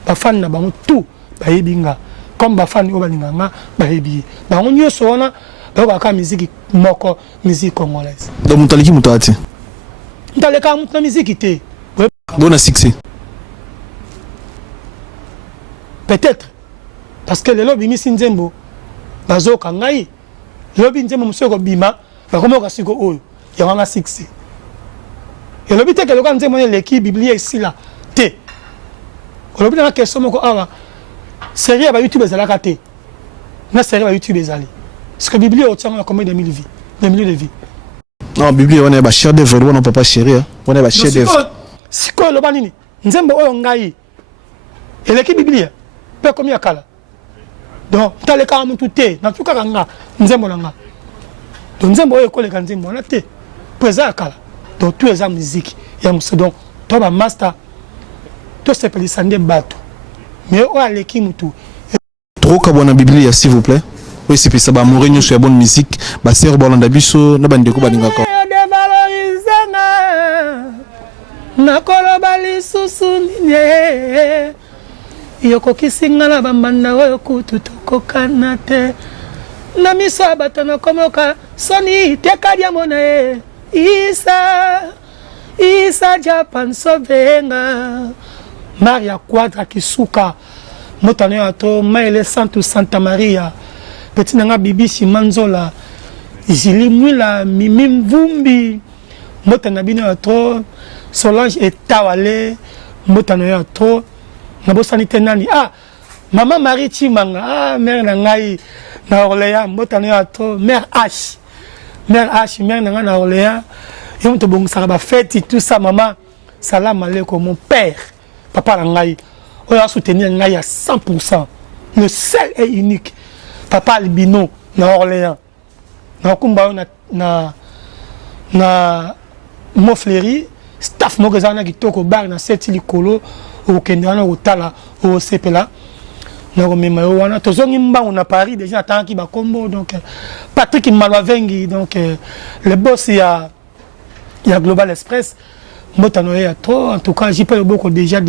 ba fan na bango tout ba yebinga comme ba fan o ba linganga ba yebi ba nyoso wana ba ka musique moko musique congolaise donc mutaliki mutati dans les cas de musique était bon succès peut-être parce que le lobby mi sinzembo bazo kangai lobby nzembo musoko bima ba komo ka siko oyo ya nga succès et lobby te que le kan nzembo l'équipe biblique ici là te lobby na question moko awa série ba YouTube ezalaka te na série ba YouTube ezali parce que biblique au tient combien de milliers de vies non Bible on est ba cher d'œuvre on peut pas chérir on est ba cher d'œuvre siko lo banini nzembo oyo ngai eleki Biblia pe komi akala donc tale ka mutu te na tuka nga nzembo nga donc nzembo oyo koleka nzembo na te pesa akala donc tu es en musique ya muso donc to ba master to se pelisa nde bato mais o aleki mutu trop ka bona Biblia s'il vous plaît oui c'est ça ba Mourinho sur bonne musique ba ser bolanda biso na bandeko baninga ko nakoloba lisusu nini yokokisinga na bambanda oyo kutu tokokana te na miso ya bato nakomoka soni tekadi ya mona ye isa japan sovenga maria quadra kisuka motano ya to maele santo santa maria petit nanga bibi simanzola izili mwila mimi mvumbi motana bino ya to Solange et Tawale, Motano ya to, Nabosani tenani. Ah, maman Marie Chimanga, mère Nangai, na Orléans, Motano ya to, mère H, mère Nanga na Orléans, yom to bon saraba fête tout ça, maman, salam alaikum, mon père, papa Nangai, on a soutenu Nangai à 100%, le seul et unique, papa Albino, na Orléans, na Kumba na Mofleri, staff moko ezana kitoko bar na seti likolo okende wana otala osepela na komema yo wana tozongi mbango na Paris déjà atangaki bakombo donc Patrick Malwavengi donc le boss ya Global Express motano ya to en tout cas j'y peux beaucoup déjà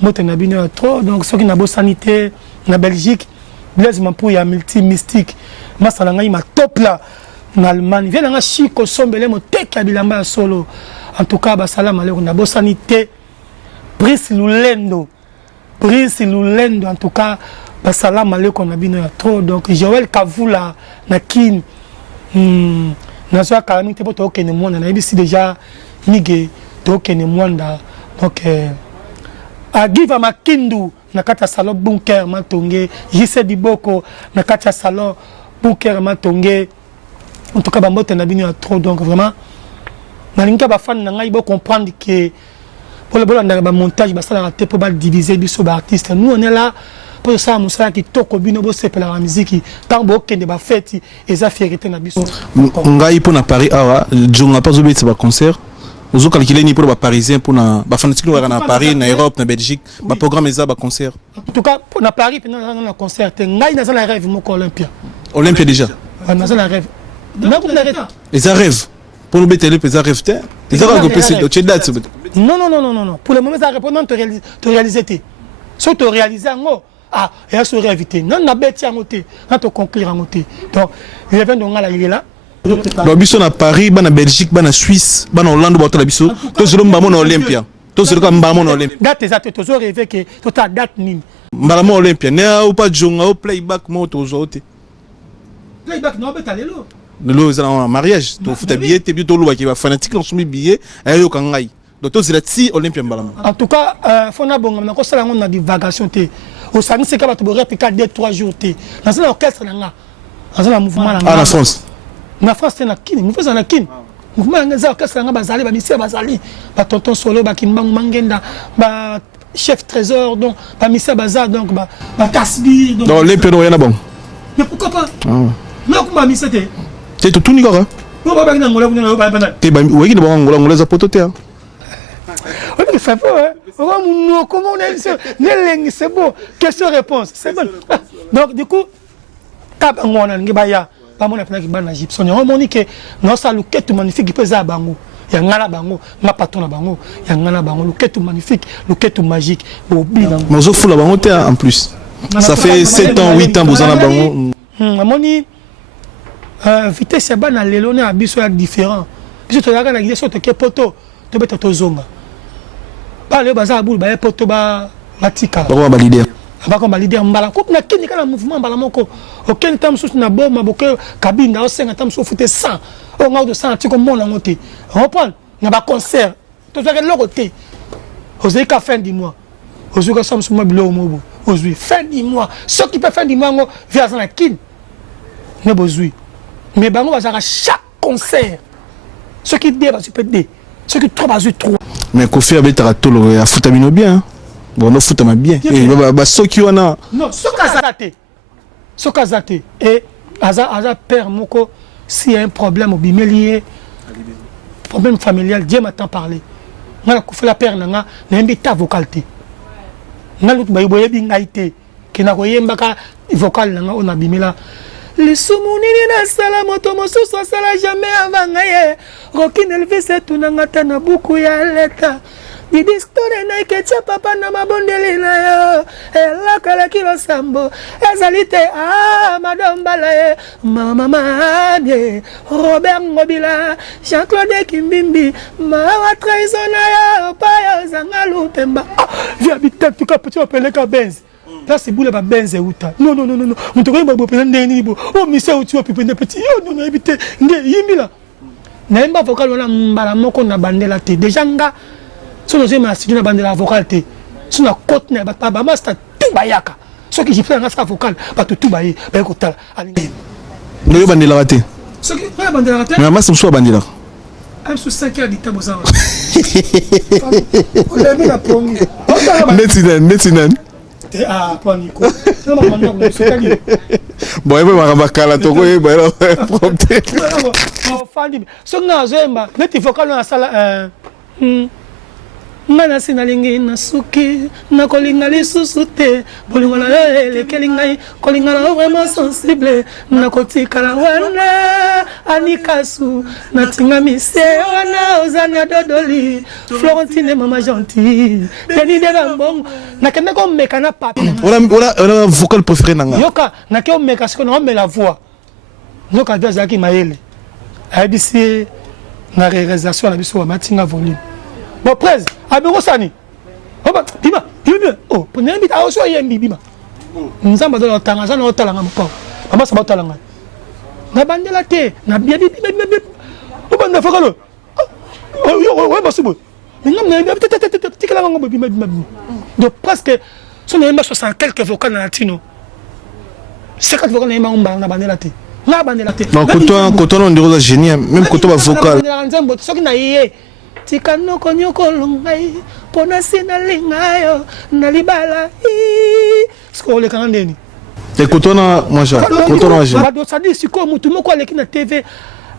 mbote na bino trop donc soki na bo sanité na Belgique Blaise Mampou ya multi mystique masala ngai ma top là en Allemagne vient nga Chico Sombele moteka bilamba ya solo en tout cas basala maleko na bo sanité Brice Lulendo en tout cas basala maleko na bino ya trop donc Joël Kavula na kin na so calamité poto okene mwanda na ibisi déjà nige to okene mwanda donc Agiva Makindu na kata salon bunker matonge Jise Diboko na kata salon bunker matonge en tout cas bambote na bino ya trop donc vraiment na linga ba fan na ngai bo comprendre que pour le bon dans ba montage ba sala te pour ba diviser biso ba artiste nous on est là pour ça musala ki toko bino bo sepela la musique tant bo kende ba fête et za fierté na biso ngai pour na Paris awa jonga pas obéir ba concert Vous avez calculé ni pour les Parisiens, pour les fanatiques qui sont à Paris, en Europe, en Belgique, le programme est à concert. En tout cas, pour Paris, nous avons un concert. Nous avons un rêve pour Olympia. Olympia déjà. Nous avons un rêve. Ils ont un rêve. Pour nous mettre les rêves. Ils ont un rêve. Non. Pour le moment, ça répond non, tu réalises. Si tu réalises, ah, il y a ce rêve. Non, on a bêté à côté. On a conclure à côté. Donc, il y a il est là. Donc, biso na Paris, na Belgique, na Suisse, na Hollande, bato na biso, to zelo mbamo na Olympia. To zelo ka mbamo na Olympia. Date exacte, to zo rêver que to ta date nini. Mbamo Olympia, ne ou pas jonga ou playback mo to zo te. Playback non beta lelo. Lelo za na mariage, to futa billet, te to lo ki ba fanatique na sumi billet, ayo ka ngai. Donc to zela ti Olympia mbamo. En tout cas, fona bonga na ko sala ngona divagation te. Au sangi se ka bato bo répéter 2-3 jours te. Dans un orchestre na nga. Dans un mouvement na nga. Ah na France. Na France c'est na kini, nous faisons na kini. Mouvement nga za orchestre nga bazali ba misia bazali, ba tonton solo ba kimbangu mangenda, ba chef trésor donc ba misia bazar donc ba Kasbi donc. Donc Olympia no yana bon. Mais pourquoi pas? Non ko ba misia te. C'est tout ni quoi? Ko ba na ngola kuna ba bana. Te ba oui ni ba ngola za poto te. On ça peut hein. Comment on est sur c'est beau. Question réponse, c'est bon. Donc du coup tab ngona ngibaya pas mon appel qui ban na Gibson on moni que non ça le quête magnifique qui peut za bango ya ngala bango ma patron na bango ya ngala bango le quête magnifique le quête magique au bilan mais au fou la bango en plus ça fait 7 ans 8 ans vous en a bango moni vitesse ban na lelo na biso ya différent biso to yaka na guide so to ke poto to beta to zonga ba le baza bul ba poto ba latika ba leader abako ba leader mbala ko na kini kala mouvement mbala moko aucun temps sous na boma boke kabinda o 5 temps sous fouté 100 on a de 100 tu comme mon ngoté on prend na ba concert to ça que le côté osé ka fin du mois osé ka somme sur moi bilo mobo osé fin du mois ce qui peut fin du mois via na kin ne bozui mais bango ba chaque concert ce qui dit ba peut dire ce qui trop ba trop mais Kofi abeta tolo ya futamino bien bon no futama bien et ba soki wana non soka zate et aza père moko s'il y a un problème au bimelier problème familial Dieu m'attend parler ngala ko la père nanga na mbita vocalité ngalo ba iboye bi ngaite kina ko yemba ka vocal nanga on abimela les soumounini na sala moto mosusu sala jamais avant ngaye rokin elvis tunanga tana buku ya leta di distore na iketia papa na mabondeli na yo elakala kilo sambo ezalite madombala ye mama manie Robert Ngobila Jean-Claude Kimbimbi mawa trahison na yo pa yo zanga lupemba via bitel tuka petit opeleka benz là c'est boule ba benz uta non on te koyeba bopena ndeni bo o mise uti o pipende petit yo non ebite nge yimbila na mba vocal wana mbala moko na bandela te déjà nga si nous avons assis dans la vocale, si nous avons côté, c'est tout bayaka. Ce qui fait un vocal, pas tout bayer, ben écoute, nous avons bandé la raté. Ce qui fait bandé la raté. Mais moi, c'est soit bandé là. Un sous 5 heures d'État Bozan. On a mis la première. Netinan. Ah, pas Nico. Non, non, bon, il va me faire la togo et ben là, prompte. Ce que nous avons, net vocal dans la salle. Ngana sinalingi na suki na kolinga lisusu te bolingo na elekeli ngai kolinga na vraiment sensible na kotikala wana anikasu na tinga mise wana ozana dodoli Florentine mama gentille teni de bambong na kende ko meka na papi on a vocal préféré nanga yoka na ke meka siko na me la voix yoka via ki maele abisi na réalisation na biso wa matinga volume. Bon, presse, Abero Sani. Oh, Bima, Bima. Oh, pour ne pas avoir soyez Bima. Nous avons dans le temps, nous avons le temps, maman, ça va au talent. Na bande la terre, na bien, oh, ben, na fakalo. Oh, ouais, bah, c'est bon. Mais non, mais peut-être la langue, Bima. Donc, presque, si on a 60 quelques vocales latino, 50 vocales, on a bande la terre. La bande la terre. Non, quand on est génie, même quand on va vocal. Tikano konyoko longai pona sina lingayo nalibala skole kanandeni ekotona mwaja kotona je bado sadi siko mutu moko aleki na TV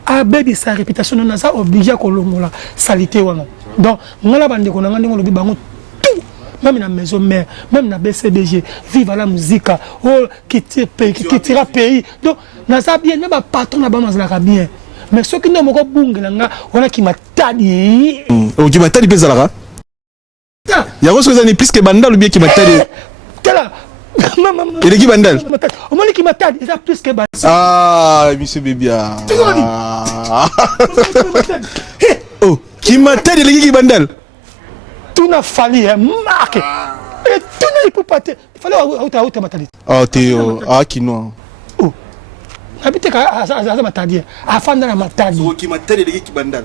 a baby sa réputation na za obligé ko longola salité wana donc ngala bande ko nanga ndingo lobi bango tout même na maison mère même na BCBG vive la musique oh qui tire pays donc na za bien na ba patron na ba mazala bien. Mais ce qui n'a pas de on a qui m'a tadi. Oh, qui m'a tadi pesalara. Il y a reçu des plus que bandal ou bien qui m'a tadi. Il est qui bandal? On m'a dit qui m'a tadi, il a plus que bandal. Ah, monsieur Bébia. Oh, qui m'a tadi, il est qui bandal? Tout n'a fallu marquer. Et tout n'a pas pas. Il fallait autre matadi. Ah, Théo, ah qui non. Habite ka aza matadi afanda na matadi so ki matadi de ki bandal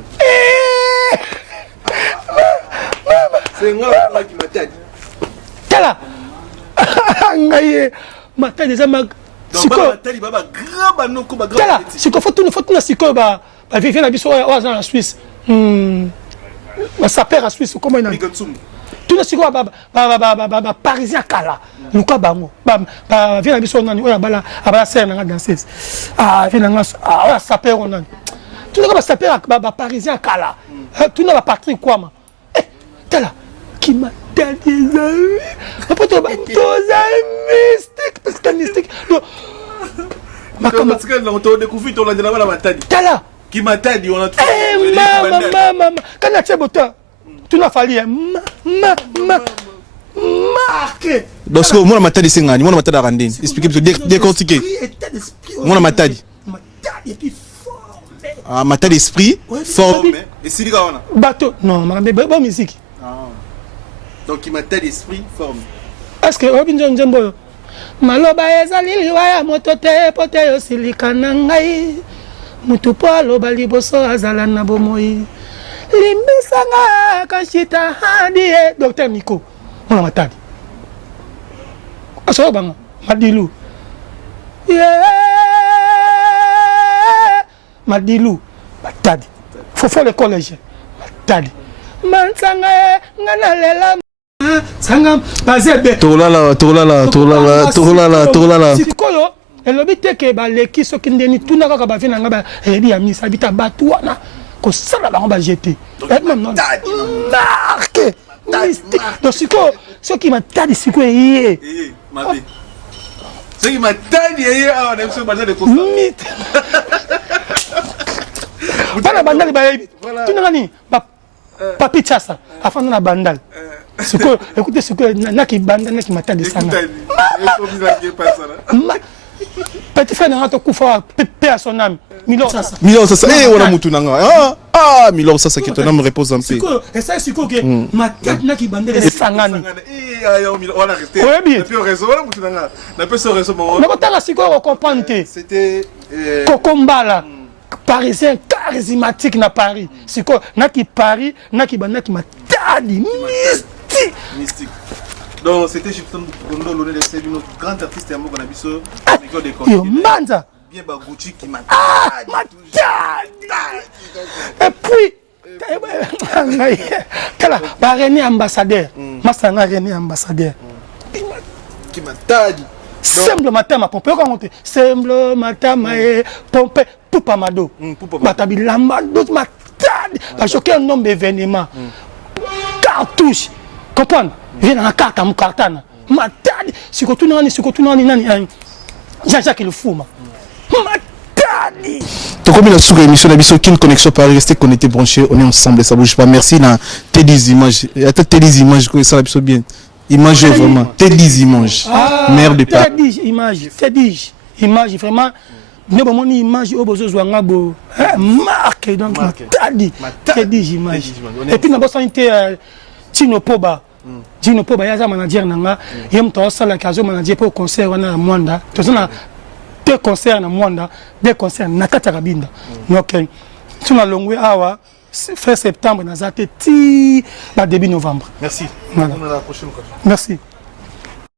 c'est ngala ki matadi tala ngai matadi za mag siko matadi baba graba no ko ba graba tala siko fotu na siko ba vivre na biso oza na Suisse ba saper à Suisse comment ina tout na siko ba parisien kala luka bango ba vient na biso nani oya bala ser na danseuse vient na oya saper onani tout na ba saper ba parisien kala tout na ba Patrick Kwama tala qui m'a dit après toi toza mystique parce que mystique makamba tsika na to découvrir to landela bala matadi tala qui m'a dit on a tout mama kana tshebota tout na fali marqué. Donc, moi, matadi c'est ngani, moi, matadi arandine. Expliquez, décortiquer. Moi, matadi. Matadi formé. Ah, matadi esprit, formé. Et si on a. Bateau, non, mais bonne musique. Donc, il matadi esprit, formé. Est-ce que Robin John Jumbo Maloba ezali liwaya motote pote yo silikana ngai. Mutu po aloba liboso azala na bomoi. Limbisanga kashita hadi Dr. Miko. On a matadi. Aso banga Madilu. Madilu matadi. Fofo le collège matadi. Mansanga ngana lela sanga bazebe. Tolala. Sikoyo elobi teke ba leki soki ndeni tuna kaka ba vina ngaba ebi ya misa bita batu wana ko sala ba ngaba jeter. Même non. Marqué. Donc ce qui m'a dit c'est quoi ce qui m'a dit on aime ce bazar de constat bana bandal ba yebi tu ngani papi chasa afanda na bandal siko écoutez ce que naki bandal naki m'a dit ça petit frère n'a pas kufa pépé à son âme Milor sasa eh wana mutu nanga Milor sasa qui ton âme repose en paix et ça c'est quoi que ma tête n'a qui bandel sangani on a resté et puis réseau wana mutu nanga na pe so réseau mo na kotala siko comprendre c'était Kokombala parisien charismatique na Paris siko na qui Paris na qui banda qui matadi mystique. Donc c'était Gibson Gondo, l'honneur de c'est notre grand artiste à Mogo Nabiso, Nico de Yo Manza. Bien Baguchi qui m'a et puis kala ba René ambassadeur. Masana René ambassadeur. Qui m'a tadi. Semble matin ma pompe raconter. Semble matin ma pompe Poupa Mado. Batabi lamba d'autres ma tadi. Parce que un nombre d'événements. cartouche comprendre viens na carte mu cartana matadi sikotu nani Jean-Jacques le Fouma matadi. Comme la sous-émission d'Abisso, Kin Connexion Paris, restez connectés, branchés, on est ensemble, ça bouge pas. Merci, na tes 10 images. Il y a tes 10 images, que ça l'Abisso bien. Image vraiment, tes 10 images. Mère de Paris. Tes 10 images, vraiment. Nous avons une image au besoin de marque, donc tes 10 images. Et puis nous avons été Tino Poba. Tino Poba, il y a un manager, il y a un manager pour concert à Mwanda. Deux concerts na Mwanda, deux concerts na Katarabinda. Donc, sur la longue awa, fin septembre, na zate ti, début novembre. Merci. Voilà. On a la prochaine. Merci.